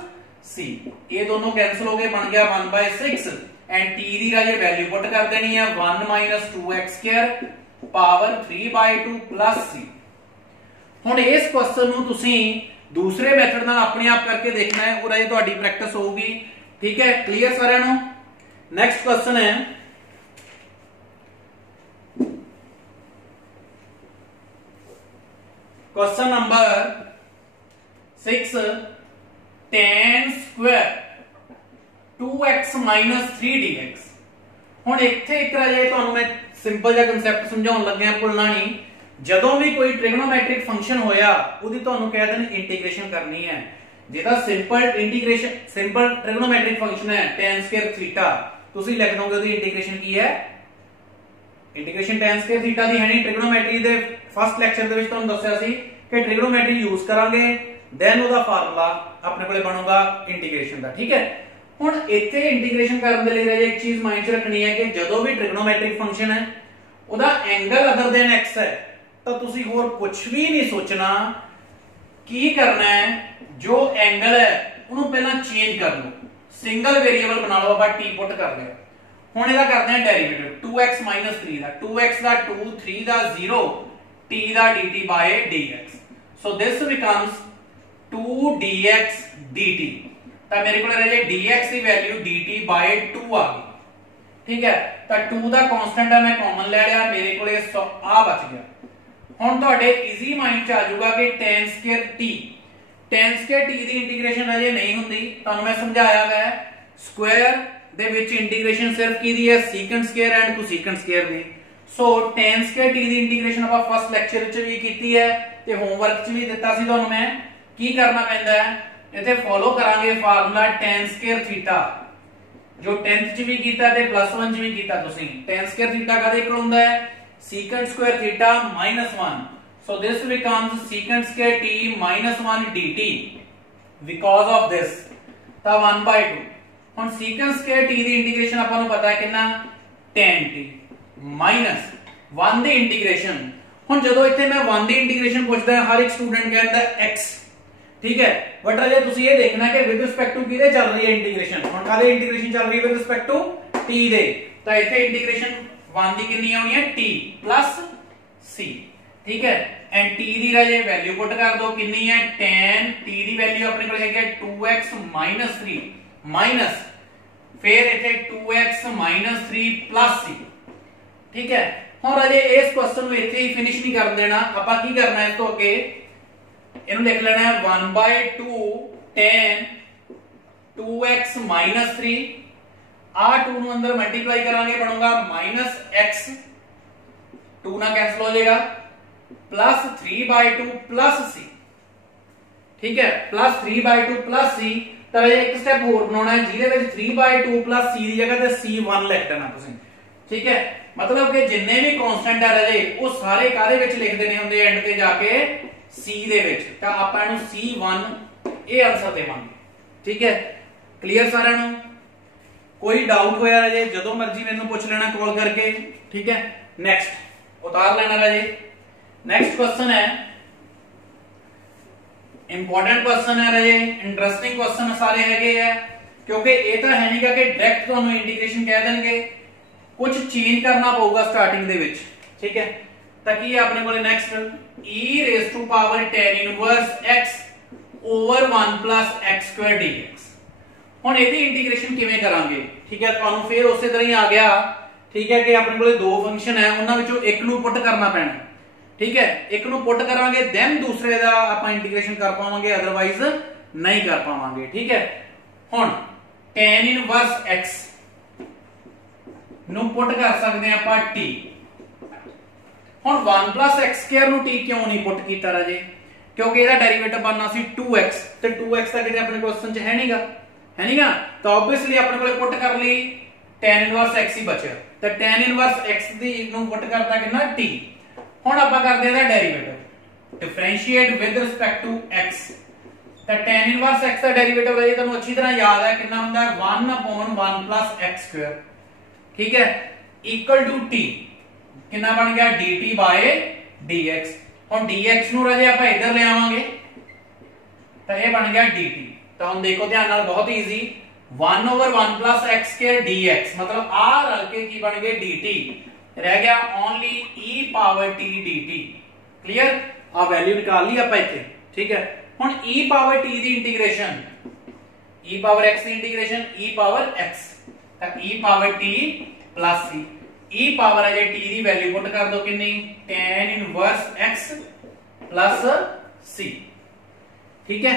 c। ये दोनों कैंसिल हो गए, बन गया 1/6 एंड t दी राजे वैल्यू पुट कर देनी है 1 - 2x² पावर 3/2 प्लस c। हुण इस क्वेश्चन नूं तुसीं दूसरे मैथड नाल अपने आप करके देखना है और ये ਤੁਹਾਡੀ प्रैक्टिस होगी। ठीक है, क्लियर सारे नु। नेक्स्ट क्वेश्चन है question number 6 tan square 2x - 3dx। हुण इत्थे एक राजे ਤੁਹਾਨੂੰ मैं सिंपल ਜਿਹਾ ਕਨਸੈਪਟ ਸਮਝਾਉਣ ਲੱਗਿਆ, ਭੁੱਲਣਾ नहीं। ਜਦੋਂ ਵੀ ਕੋਈ ट्रिग्नोमेट्रिक फंक्शन होया ਉਹਦੀ ਤੁਹਾਨੂੰ ਕਹਿ ਦੇਣ ਇੰਟੀਗ੍ਰੇਸ਼ਨ ਕਰਨੀ ਹੈ। ਜਿਹਦਾ simple integration simple trigonometric function है tan स्क्वायर थीटा, ਤੁਸੀਂ ਲਿਖ ਦੋਗੇ ਉਹਦੀ ਇੰਟੀਗ੍ਰੇਸ਼ਨ ਕੀ ਹੈ। ਇੰਟੀਗ੍ਰੇਸ਼ਨ tan स्क्वायर थीटा ਦੀ ਹੈ ਨਹੀਂ। ट्रिग्नोमेट्री ਦੇ ਫਸਟ ਲੈਕਚਰ ਦੇ ਵਿੱਚ ਤੁਹਾਨੂੰ ਦੱਸਿਆ ਸੀ ਕਿ ट्रिग्नोमेट्री ਯੂਜ਼ ਕਰਾਂਗੇ, ਦੈਨ ਉਹਦਾ ਫਾਰਮੂਲਾ ਆਪਣੇ ਕੋਲੇ ਬਣੂਗਾ ਇੰਟੀਗ੍ਰੇਸ਼ਨ ਦਾ। ਠੀਕ ਹੈ, ਹੁਣ ਇੱਥੇ ਇੰਟੀਗ੍ਰੇਸ਼ਨ ਕਰਨ ਦੇ ਲਈ ਰਾਜੇ ਇੱਕ ਚੀਜ਼ ਮਾਈਂਡ 'ਚ ਰੱਖਣੀ ਹੈ ਕਿ ਜਦੋਂ ਵੀ ट्रिग्नोमेट्रिक फंक्शन है ਉਹਦਾ एंगल अदर देन x है तो तुसी होर कुछ भी नहीं सोचना, की करना है जो एंगल है उन्होंने पहला चेंज कर लो, सिंगल वेरिएबल बना लो, आप t पुट कर लिया। हुण इहदा करते हैं डेरिवेटिव 2x - 3 दा, 2x दा 2, 3 दा 0, t दा dt by dx। So this becomes 2 dx dt। तो मेरे को रह जाए dx की वैल्यू dt by 2 आ गई। ठीक है, तो 2 दा कांस्टेंट है मैं कॉमन ले लिया, मेरे को आ बच गया। ਹੁਣ ਤੁਹਾਡੇ ਈਜ਼ੀ ਮਾਈਂਡ ਚ ਆ ਜਾਊਗਾ ਕਿ tan स्क्वायर t ਦੀ ਇੰਟੀਗ੍ਰੇਸ਼ਨ ਅਜੇ ਨਹੀਂ ਹੁੰਦੀ, ਤੁਹਾਨੂੰ ਮੈਂ ਸਮਝਾਇਆ ਹੈ। ਸਕੁਆਇਰ ਦੇ ਵਿੱਚ ਇੰਟੀਗ੍ਰੇਸ਼ਨ ਸਿਰਫ ਕਿਹਦੀ ਹੈ, ਸੀਕੈਂਟ ਸਕੁਆਇਰ ਐਂਡ ਕੋਸੀਕੈਂਟ ਸਕੁਆਇਰ ਦੀ। ਸੋ tan स्क्वायर t ਦੀ ਇੰਟੀਗ੍ਰੇਸ਼ਨ ਆਪਾਂ ਫਸਟ ਲੈਕਚਰ ਵਿੱਚ ਵੀ ਕੀਤੀ ਹੈ ਤੇ ਹੋਮਵਰਕ ਚ ਵੀ ਦਿੱਤਾ ਸੀ ਤੁਹਾਨੂੰ ਮੈਂ। ਕੀ ਕਰਨਾ ਪੈਂਦਾ ਹੈ, ਇੱਥੇ ਫੋਲੋ ਕਰਾਂਗੇ ਫਾਰਮੂਲਾ tan स्क्वायर थीटा, ਜੋ 10th ਚ ਵੀ ਕੀਤਾ ਤੇ +1 ਚ ਵੀ ਕੀਤਾ ਤੁਸੀਂ। tan स्क्वायर थीटा ਕਦੇ ਇਕੁਅਲ ਹੁੰਦਾ ਹੈ secant square theta -1। so this becomes secant square t -1 dt because of this ਤਾਂ 1/2। ਹੁਣ secant square t ਦੀ ਇੰਟੀਗ੍ਰੇਸ਼ਨ ਆਪਾਂ ਨੂੰ ਪਤਾ ਹੈ ਕਿੰਨਾ, tan t -1 ਦੀ ਇੰਟੀਗ੍ਰੇਸ਼ਨ। ਹੁਣ ਜਦੋਂ ਇੱਥੇ ਮੈਂ 1 ਦੀ ਇੰਟੀਗ੍ਰੇਸ਼ਨ ਪੁੱਛਦਾ ਹਰ ਇੱਕ ਸਟੂਡੈਂਟ ਕਹਿੰਦਾ x। ਠੀਕ ਹੈ, ਬਟ ਅਜੇ ਤੁਸੀਂ ਇਹ ਦੇਖਣਾ ਕਿ ਵਿਦ ਰਿਸਪੈਕਟ ਟੂ ਕਿਹਦੇ ਚੱਲ ਰਹੀ ਹੈ ਇੰਟੀਗ੍ਰੇਸ਼ਨ। ਹੁਣ ਕਾਹਦੇ ਇੰਟੀਗ੍ਰੇਸ਼ਨ ਚੱਲ ਰਹੀ ਹੈ, ਵਿਦ ਰਿਸਪੈਕਟ ਟੂ t ਦੇ। ਤਾਂ ਇੱਥੇ ਇੰਟੀਗ੍ਰੇਸ਼ਨ 1 ਦੀ ਕਿੰਨੀ ਆਉਣੀ ਹੈ, t plus c। ठीक है, एंड t ਦੀ ਰਾਜੇ ਵੈਲਿਊ ਪੁੱਟ ਕਰ ਦੋ, ਕਿੰਨੀ ਹੈ tan t ਦੀ ਵੈਲਿਊ ਆਪਣੇ ਕੋਲ ਹੈਗੀ 2x - 3 ਮਾਈਨਸ ਫਿਰ ਇੱਥੇ 2x - 3 plus c। ਠੀਕ ਹੈ, ਹੁਣ ਰਾਜੇ ਇਸ ਕੁਐਸਚਨ ਨੂੰ ਇੱਥੇ ਹੀ ਫਿਨਿਸ਼ ਨਹੀਂ ਕਰਨ ਦੇਣਾ, ਆਪਾਂ ਕੀ ਕਰਨਾ ਇਸ ਤੋਂ ਅੱਗੇ ਇਹਨੂੰ ਲਿਖ ਲੈਣਾ ਹੈ 1/2 tan 2x - 3 आ 2 ਨੂੰ ਅੰਦਰ ਮਲਟੀਪਲਾਈ ਕਰਾਂਗੇ ਬਣੂਗਾ -x, 2 ਨਾਲ ਕੈਨਸਲ ਹੋ ਜਾਏਗਾ, प्लस 3/2 प्लस c। ठीक है, प्लस 3/2 प्लस c। तो एक स्टेप होर बनाना है ਜਿਹਦੇ ਵਿੱਚ 3/2 प्लस c ਦੀ ਜਗ੍ਹਾ ਤੇ c1 ਲਿਖ ਦੇਣਾ ਤੁਸੀਂ। ठीक है, मतलब कि जिन्ने भी कांस्टेंट ਆ ਰਾਜੇ ਉਹ ਸਾਰੇ ਕਾਹਦੇ ਵਿੱਚ ਲਿਖ ਦੇਣੇ ਹੁੰਦੇ ਐਂਡ ਤੇ ਜਾ ਕੇ c ਦੇ ਵਿੱਚ। ਤਾਂ ਆਪਾਂ ਇਹਨੂੰ c1 ਇਹ ਆਨਸਰ ਦੇਵਾਂਗੇ। ठीक है, क्लियर ਸਾਰਿਆਂ ਨੂੰ। कोई डाउट होया राजे जदों मर्जी मैनू पूछ लेना कॉल करके। ठीक है, नेक्स्ट उतार लेना राजे। नेक्स्ट क्वेश्चन है इंपॉर्टेंट क्वेश्चन है राजे, इंटरेस्टिंग क्वेश्चन सारे हैगे है क्योंकि ये तो है नहीं कि डायरेक्ट तुहानू इंटीग्रेशन कह देंगे, कुछ चेंज करना पऊगा स्टार्टिंग दे विच। ठीक है, तो की है अपने को next e⁻ tan inverse x over 1 + x² dx। ਹੁਣ ਇਹਦੀ ਇੰਟੀਗ੍ਰੇਸ਼ਨ ਕਿਵੇਂ ਕਰਾਂਗੇ। ਠੀਕ ਹੈ, ਤੁਹਾਨੂੰ ਫੇਰ ਉਸੇ ਤਰ੍ਹਾਂ ਹੀ ਆ ਗਿਆ। ਠੀਕ ਹੈ ਕਿ ਆਪਣੇ ਕੋਲੇ ਦੋ ਫੰਕਸ਼ਨ ਹੈ, ਉਹਨਾਂ ਵਿੱਚੋਂ ਇੱਕ ਨੂੰ ਪੁੱਟ ਕਰਨਾ ਪੈਣਾ। ਠੀਕ ਹੈ, ਇੱਕ ਨੂੰ ਪੁੱਟ ਕਰਾਂਗੇ ਦੈਨ ਦੂਸਰੇ ਦਾ ਆਪਾਂ ਇੰਟੀਗ੍ਰੇਸ਼ਨ ਕਰ ਪਾਵਾਂਗੇ, ਅਦਰਵਾਈਜ਼ ਨਹੀਂ ਕਰ ਪਾਵਾਂਗੇ। ਠੀਕ ਹੈ, ਹੁਣ tan ਇਨਵਰਸ x ਨੂੰ ਪੁੱਟ ਕਰ ਸਕਦੇ ਆਪਾਂ t। ਹੁਣ 1 + x² ਨੂੰ t ਕਿਉਂ ਨਹੀਂ ਪੁੱਟ ਕੀਤਾ ਰਾਜੇ, ਕਿਉਂਕਿ ਇਹਦਾ ਡੈਰੀਵੇਟਿਵ ਬਣਨਾ ਸੀ 2x ਤੇ 2x ਤਾਂ ਕਿਤੇ ਆਪਣੇ ਕੁਐਸਚਨ 'ਚ ਹੈ ਨਹੀਂਗਾ। है नहीं गा, तो ऑब्वियसली अपने को पुट कर ली tan इनवर्स x ही बचा। तो tan इनवर्स x दी नु पुट करता कितना t। हुण आपां करदे दा derivative differentiate with respect to x तो tan इनवर्स x का डेरिवेटिव है तुहानू अच्छी तरह याद है कितना हुंदा है 1/1 प्लस x स्क्वायर ठीक है इक्वल टू t कितना बन गया dt बाय dx हुण dx नु राजे आपां इधर ले आवांगे तो ये बन गया dt तो हम देखो ध्यान नाल बहुत इजी 1/1 प्लस x स्क्वायर dx मतलब आ रल के की बन गए dt रह गया only e power t dt clear आ वैल्यू निकाल ली आपां इथे ठीक है हुण e पावर t दी इंटीग्रेशन e पावर x दी इंटीग्रेशन e पावर x तो e power t plus c e power है t दी वैल्यू पुट कर दो कितनी tan inverse x plus c ठीक है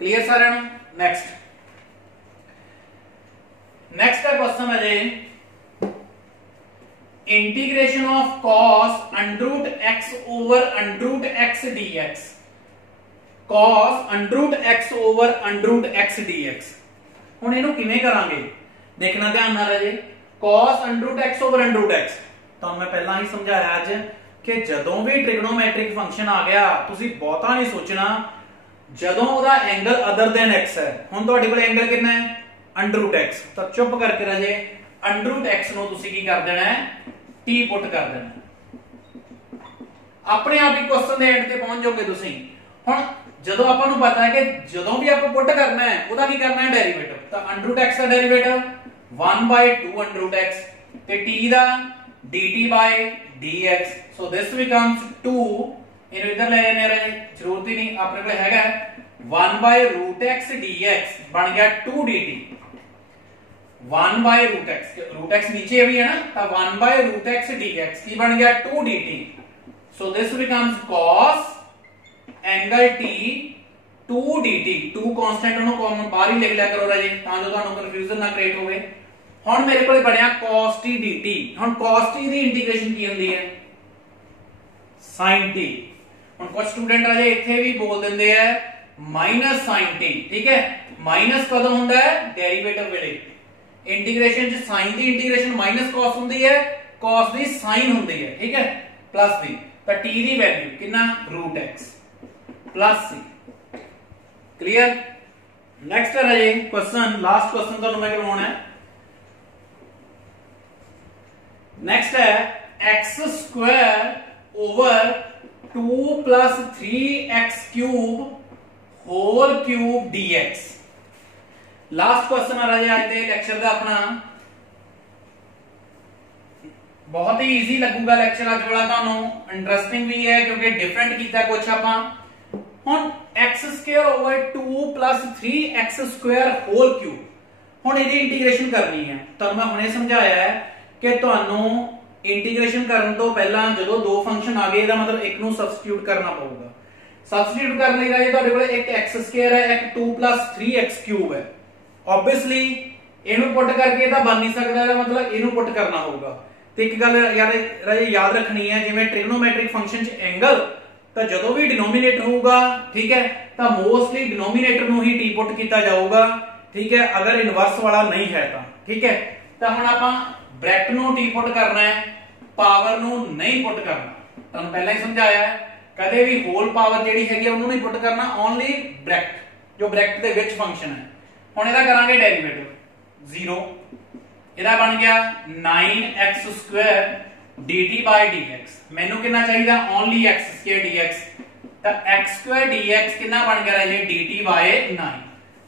क्लियर सारे नेक्स्ट का क्वेश्चन है जी integration of cos under x over under x dx cos under x over under x dx हुण इहनू किवें करांगे देखना ध्यान नाल है जी cos under x over under x तो मैं पहला ही समझाया आज कि जदों भी ट्रिग्नोमेट्रिक फंक्शन आ गया तुसी बहुता नहीं सोचना जदों ओदा एंगल अदर देन x है हुण तुहाडे कोल एंगल कितना है अंडर रूट x तो चुप करके रहे अंडर रूट x नो तुसी की कर देना है t पुट कर देना अपने आप ही क्वेश्चन दे एंड ते पहुंच जाओगे तुसी हुण जदों आपां नूं पता है कि जदों भी आपां पुट करना है ओदा की करना है डेरिवेटिव तो अंडर रूट x का डेरिवेटिव 1/2 अंडर रूट x ते t दा dt by dx so this becomes 2 इन्हें इधर ले जाने रहे जरूरत ही नहीं अपने को हैगा 1/√x dx बन गया 2 dt 1/√x रूट x नीचे भी है ना तो 1/√x dx की बन गया 2 dt so this becomes cos angle t 2 dt 2 कांस्टेंट नु कॉमन बाहर ही लिख लिया करो राजे तां जो ਤੁਹਾਨੂੰ कंफ्यूजन ना क्रिएट होवे ਹੁਣ ਮੇਰੇ ਕੋਲ ਬਣਿਆ cos t dt ਹੁਣ cos t ਦੀ ਇੰਟੀਗ੍ਰੇਸ਼ਨ ਕੀ ਹੁੰਦੀ ਹੈ sin t ਹੁਣ ਕੁਝ ਸਟੂਡੈਂਟ ਰਾਜੇ ਇੱਥੇ ਵੀ ਬੋਲ ਦਿੰਦੇ ਆ ਮਾਈਨਸ sin t ਠੀਕ ਹੈ ਮਾਈਨਸ ਕਦੋਂ ਹੁੰਦਾ ਹੈ ਡੈਰੀਵੇਟਿਵ ਵੇਲੇ ਇੰਟੀਗ੍ਰੇਸ਼ਨ ਚ sin ਦੀ ਇੰਟੀਗ੍ਰੇਸ਼ਨ ਮਾਈਨਸ cos ਹੁੰਦੀ ਹੈ cos ਦੀ sin ਹੁੰਦੀ ਹੈ ਠੀਕ ਹੈ ਪਲੱਸ b ਤਾਂ t ਦੀ ਵੈਲਿਊ ਕਿੰਨਾ √x plus c clear next है राजे क्वेश्चन लास्ट क्वेश्चन ਤੁਹਾਨੂੰ ਮੈਂ ਕਰਵਾਉਣਾ ਹੈ नेक्स्ट है x square over 2 plus 3x cube whole cube dx last question है राजे आज के लेक्चर का अपना बहुत ही इजी लगूगा लेक्चर आज वाला ਤੁਹਾਨੂੰ इंटरेस्टिंग भी है क्योंकि डिफरेंट कीता कुछ ਆਪਾਂ ਹੁਣ x square over 2 plus 3x square whole cube ਹੁਣ ਇਹਦੀ ਇੰਟੀਗ੍ਰੇਸ਼ਨ ਕਰਨੀ ਹੈ ਤੁਹਾਨੂੰ ਮੈਂ ਹੁਣੇ ਸਮਝਾਇਆ ਹੈ कि ਤੁਹਾਨੂੰ इंटीग्रेशन करने तो पहला जो दो फंक्शन आ गए मतलब एक ਨੂੰ सब्स्टिट्यूट करना पड़ेगा सब्स्टिट्यूट करने ਲਈ ਰਾਜੇ ਤੁਹਾਡੇ ਕੋਲ ਇੱਕ x ਸਕੁਅਰ ਹੈ ਇੱਕ 2 3x ਕਿਊਬ ਹੈ ਆਬਵੀਅਸਲੀ ਇਹਨੂੰ ਪੁੱਟ ਕਰਕੇ ਤਾਂ ਬਣ ਨਹੀਂ ਸਕਦਾ ਇਹਦਾ ਮਤਲਬ ਇਹਨੂੰ ਪੁੱਟ ਕਰਨਾ ਹੋਊਗਾ ਤੇ ਇੱਕ ਗੱਲ ਯਾਰ ਰਾਜੇ ਯਾਦ ਰੱਖਣੀ ਹੈ ਜਿਵੇਂ ਟ੍ਰਿਗਨੋਮੈਟ੍ਰਿਕ ਫੰਕਸ਼ਨ ਚ ਐਂਗਲ ਤਾਂ ਜਦੋਂ ਵੀ ਡਿਨੋਮੀਨੇਟਰ ਹੋਊਗਾ ਠੀਕ ਹੈ ਤਾਂ ਮੋਸਟਲੀ ਡਿਨੋਮੀਨੇਟਰ ਨੂੰ ਹੀ ਟੀ ਪੁੱਟ ਕੀਤਾ ਜਾਊਗਾ ਠੀਕ ਹੈ ਅਗਰ ਇਨਵਰਸ ਵਾਲਾ ਨਹੀਂ ਹੈ ਤਾਂ ਠੀਕ ਹੈ ਤਾਂ ਹੁਣ ਆਪਾਂ ब्रैकेट नु टी पुट करना है पावर नु नहीं पुट करना तुहानू पहला ही समझाया है कदे भी होल पावर जेडी हैगी उन्होंने नहीं पुट करना ओनली ब्रैकेट जो ब्रैकेट दे विच फंक्शन है हुण इहदा करांगे डेरिवेटिव 0 इहदा बन गया 9x square dt by dx मैनू कितना चाहिए ओनली x स्क्वायर dx तो x स्क्वायर dx कितना बन गया ये dt by 9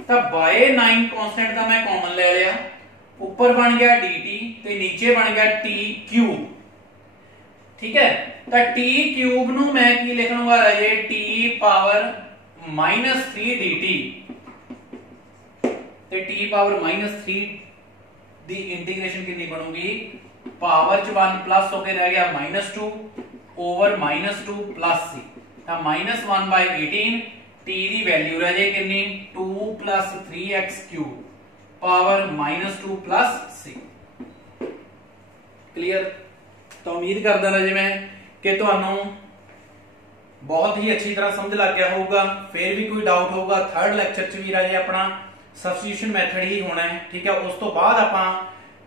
तो by 9 कांस्टेंट दा मैं कॉमन ले लिया ऊपर बन गया dt ते नीचे बन गया t क्यूब ठीक है तो t क्यूब नु मैं की लिख लूंगा राजे t पावर -3 dt ते t पावर -3 दी इंटीग्रेशन कितनी बनूगी पावर च 1 प्लस होके रह गया -2 ओवर -2 प्लस c तो -1/18 t दी वैल्यू रह जाए कितनी 2 + 3x cube power -2 plus c clear तो उम्मीद करदा रहा मैं कि तुहानू बहुत ही अच्छी तरह समझ लग गया होगा फिर भी कोई डाउट होगा थर्ड लैक्चर च भी राजे अपना सब्स्टिट्यूशन मैथड ही होना है ठीक है उस तो बाद आपां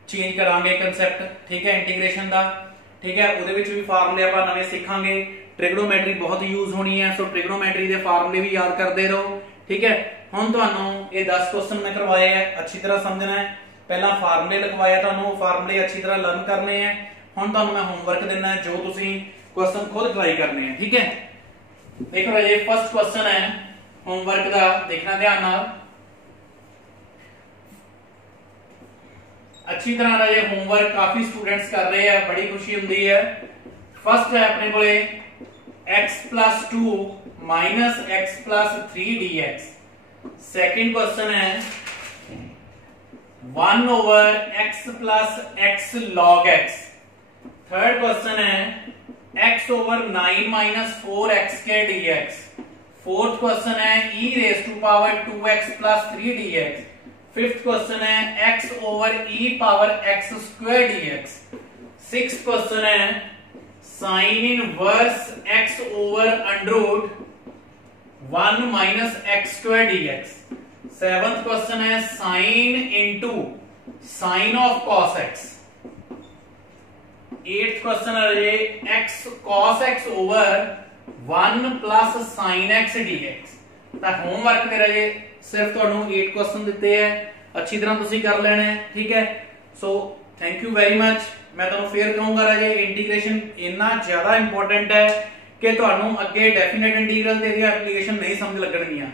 चेंज करांगे कंसेप्ट ठीक है इंटीग्रेशन दा ठीक है, ਉਹਦੇ ਵਿੱਚ ਵੀ ਫਾਰਮੂਲੇ ਆਪਾਂ ਨਵੇਂ ਸਿੱਖਾਂਗੇ। ट्रिग्नोमेट्री बहुत यूज होनी है, सो ट्रिग्नोमेट्री के फार्मूले भी याद करते रहो। ठीक है, हुण तुहानू ये 10 क्वेश्चन मैं करवाए हैं, अच्छी तरह समझना है। पहला फार्मूले लिखवाया, तुहानू फार्मूले अच्छी तरह लर्न करने हैं। हुण तुहानू मैं होमवर्क देना है जो तुसीं क्वेश्चन खुद ट्राई करने हैं। ठीक है, देखो राजे फर्स्ट क्वेश्चन है होमवर्क का, देखना ध्यान नाल। अच्छी तरह राजे होमवर्क काफी स्टूडेंट्स कर रहे हैं, बड़ी खुशी होती है। फर्स्ट है अपने को x plus 2 minus x plus 3 dx। Second question है 1 over x plus x log x। Third question है x over 9 minus 4x के dx। फोर्थ क्वेश्चन है e raised to power 2x plus 3 dx। Fifth question है x over e power x square dx। Sixth question है sine inverse x over under root 1 minus x square dx। Seventh question है sine into sine of cos x। Eighth question है x cos x over 1 plus sin x dx। तो होमवर्क मेरा ये सिर्फ तुहानू 8 क्वेश्चन दिते हैं, अच्छी तरह तुसी कर लेने। ठीक है, so thank you very much. मैं तुहानू फिर कहूंगा राजे इंटीग्रेशन इतना ज्यादा इंपॉर्टेंट है कि तुहानू अगे डेफिनेट इंटीग्रल ते दी एप्लीकेशन नहीं समझ लगणगियां।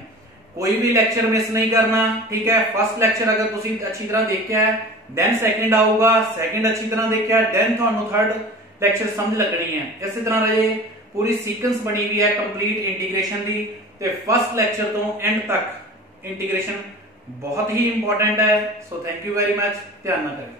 कोई भी लेक्चर मिस नहीं करना। ठीक है, फर्स्ट लेक्चर अगर तुसी अच्छी तरह देखिया है देन सेकंड आऊगा, सेकंड अच्छी तरह देखिया देन तुहानू थर्ड लेक्चर समझ लगनी है। इसी तरह राजे पूरी सीक्वेंस बनी हुई है कंप्लीट इंटीग्रेशन दी, ते फर्स्ट लेक्चर तो एंड तक इंटीग्रेशन बहुत ही इंपॉर्टेंट है। So thank you very much, ध्यान ना करें।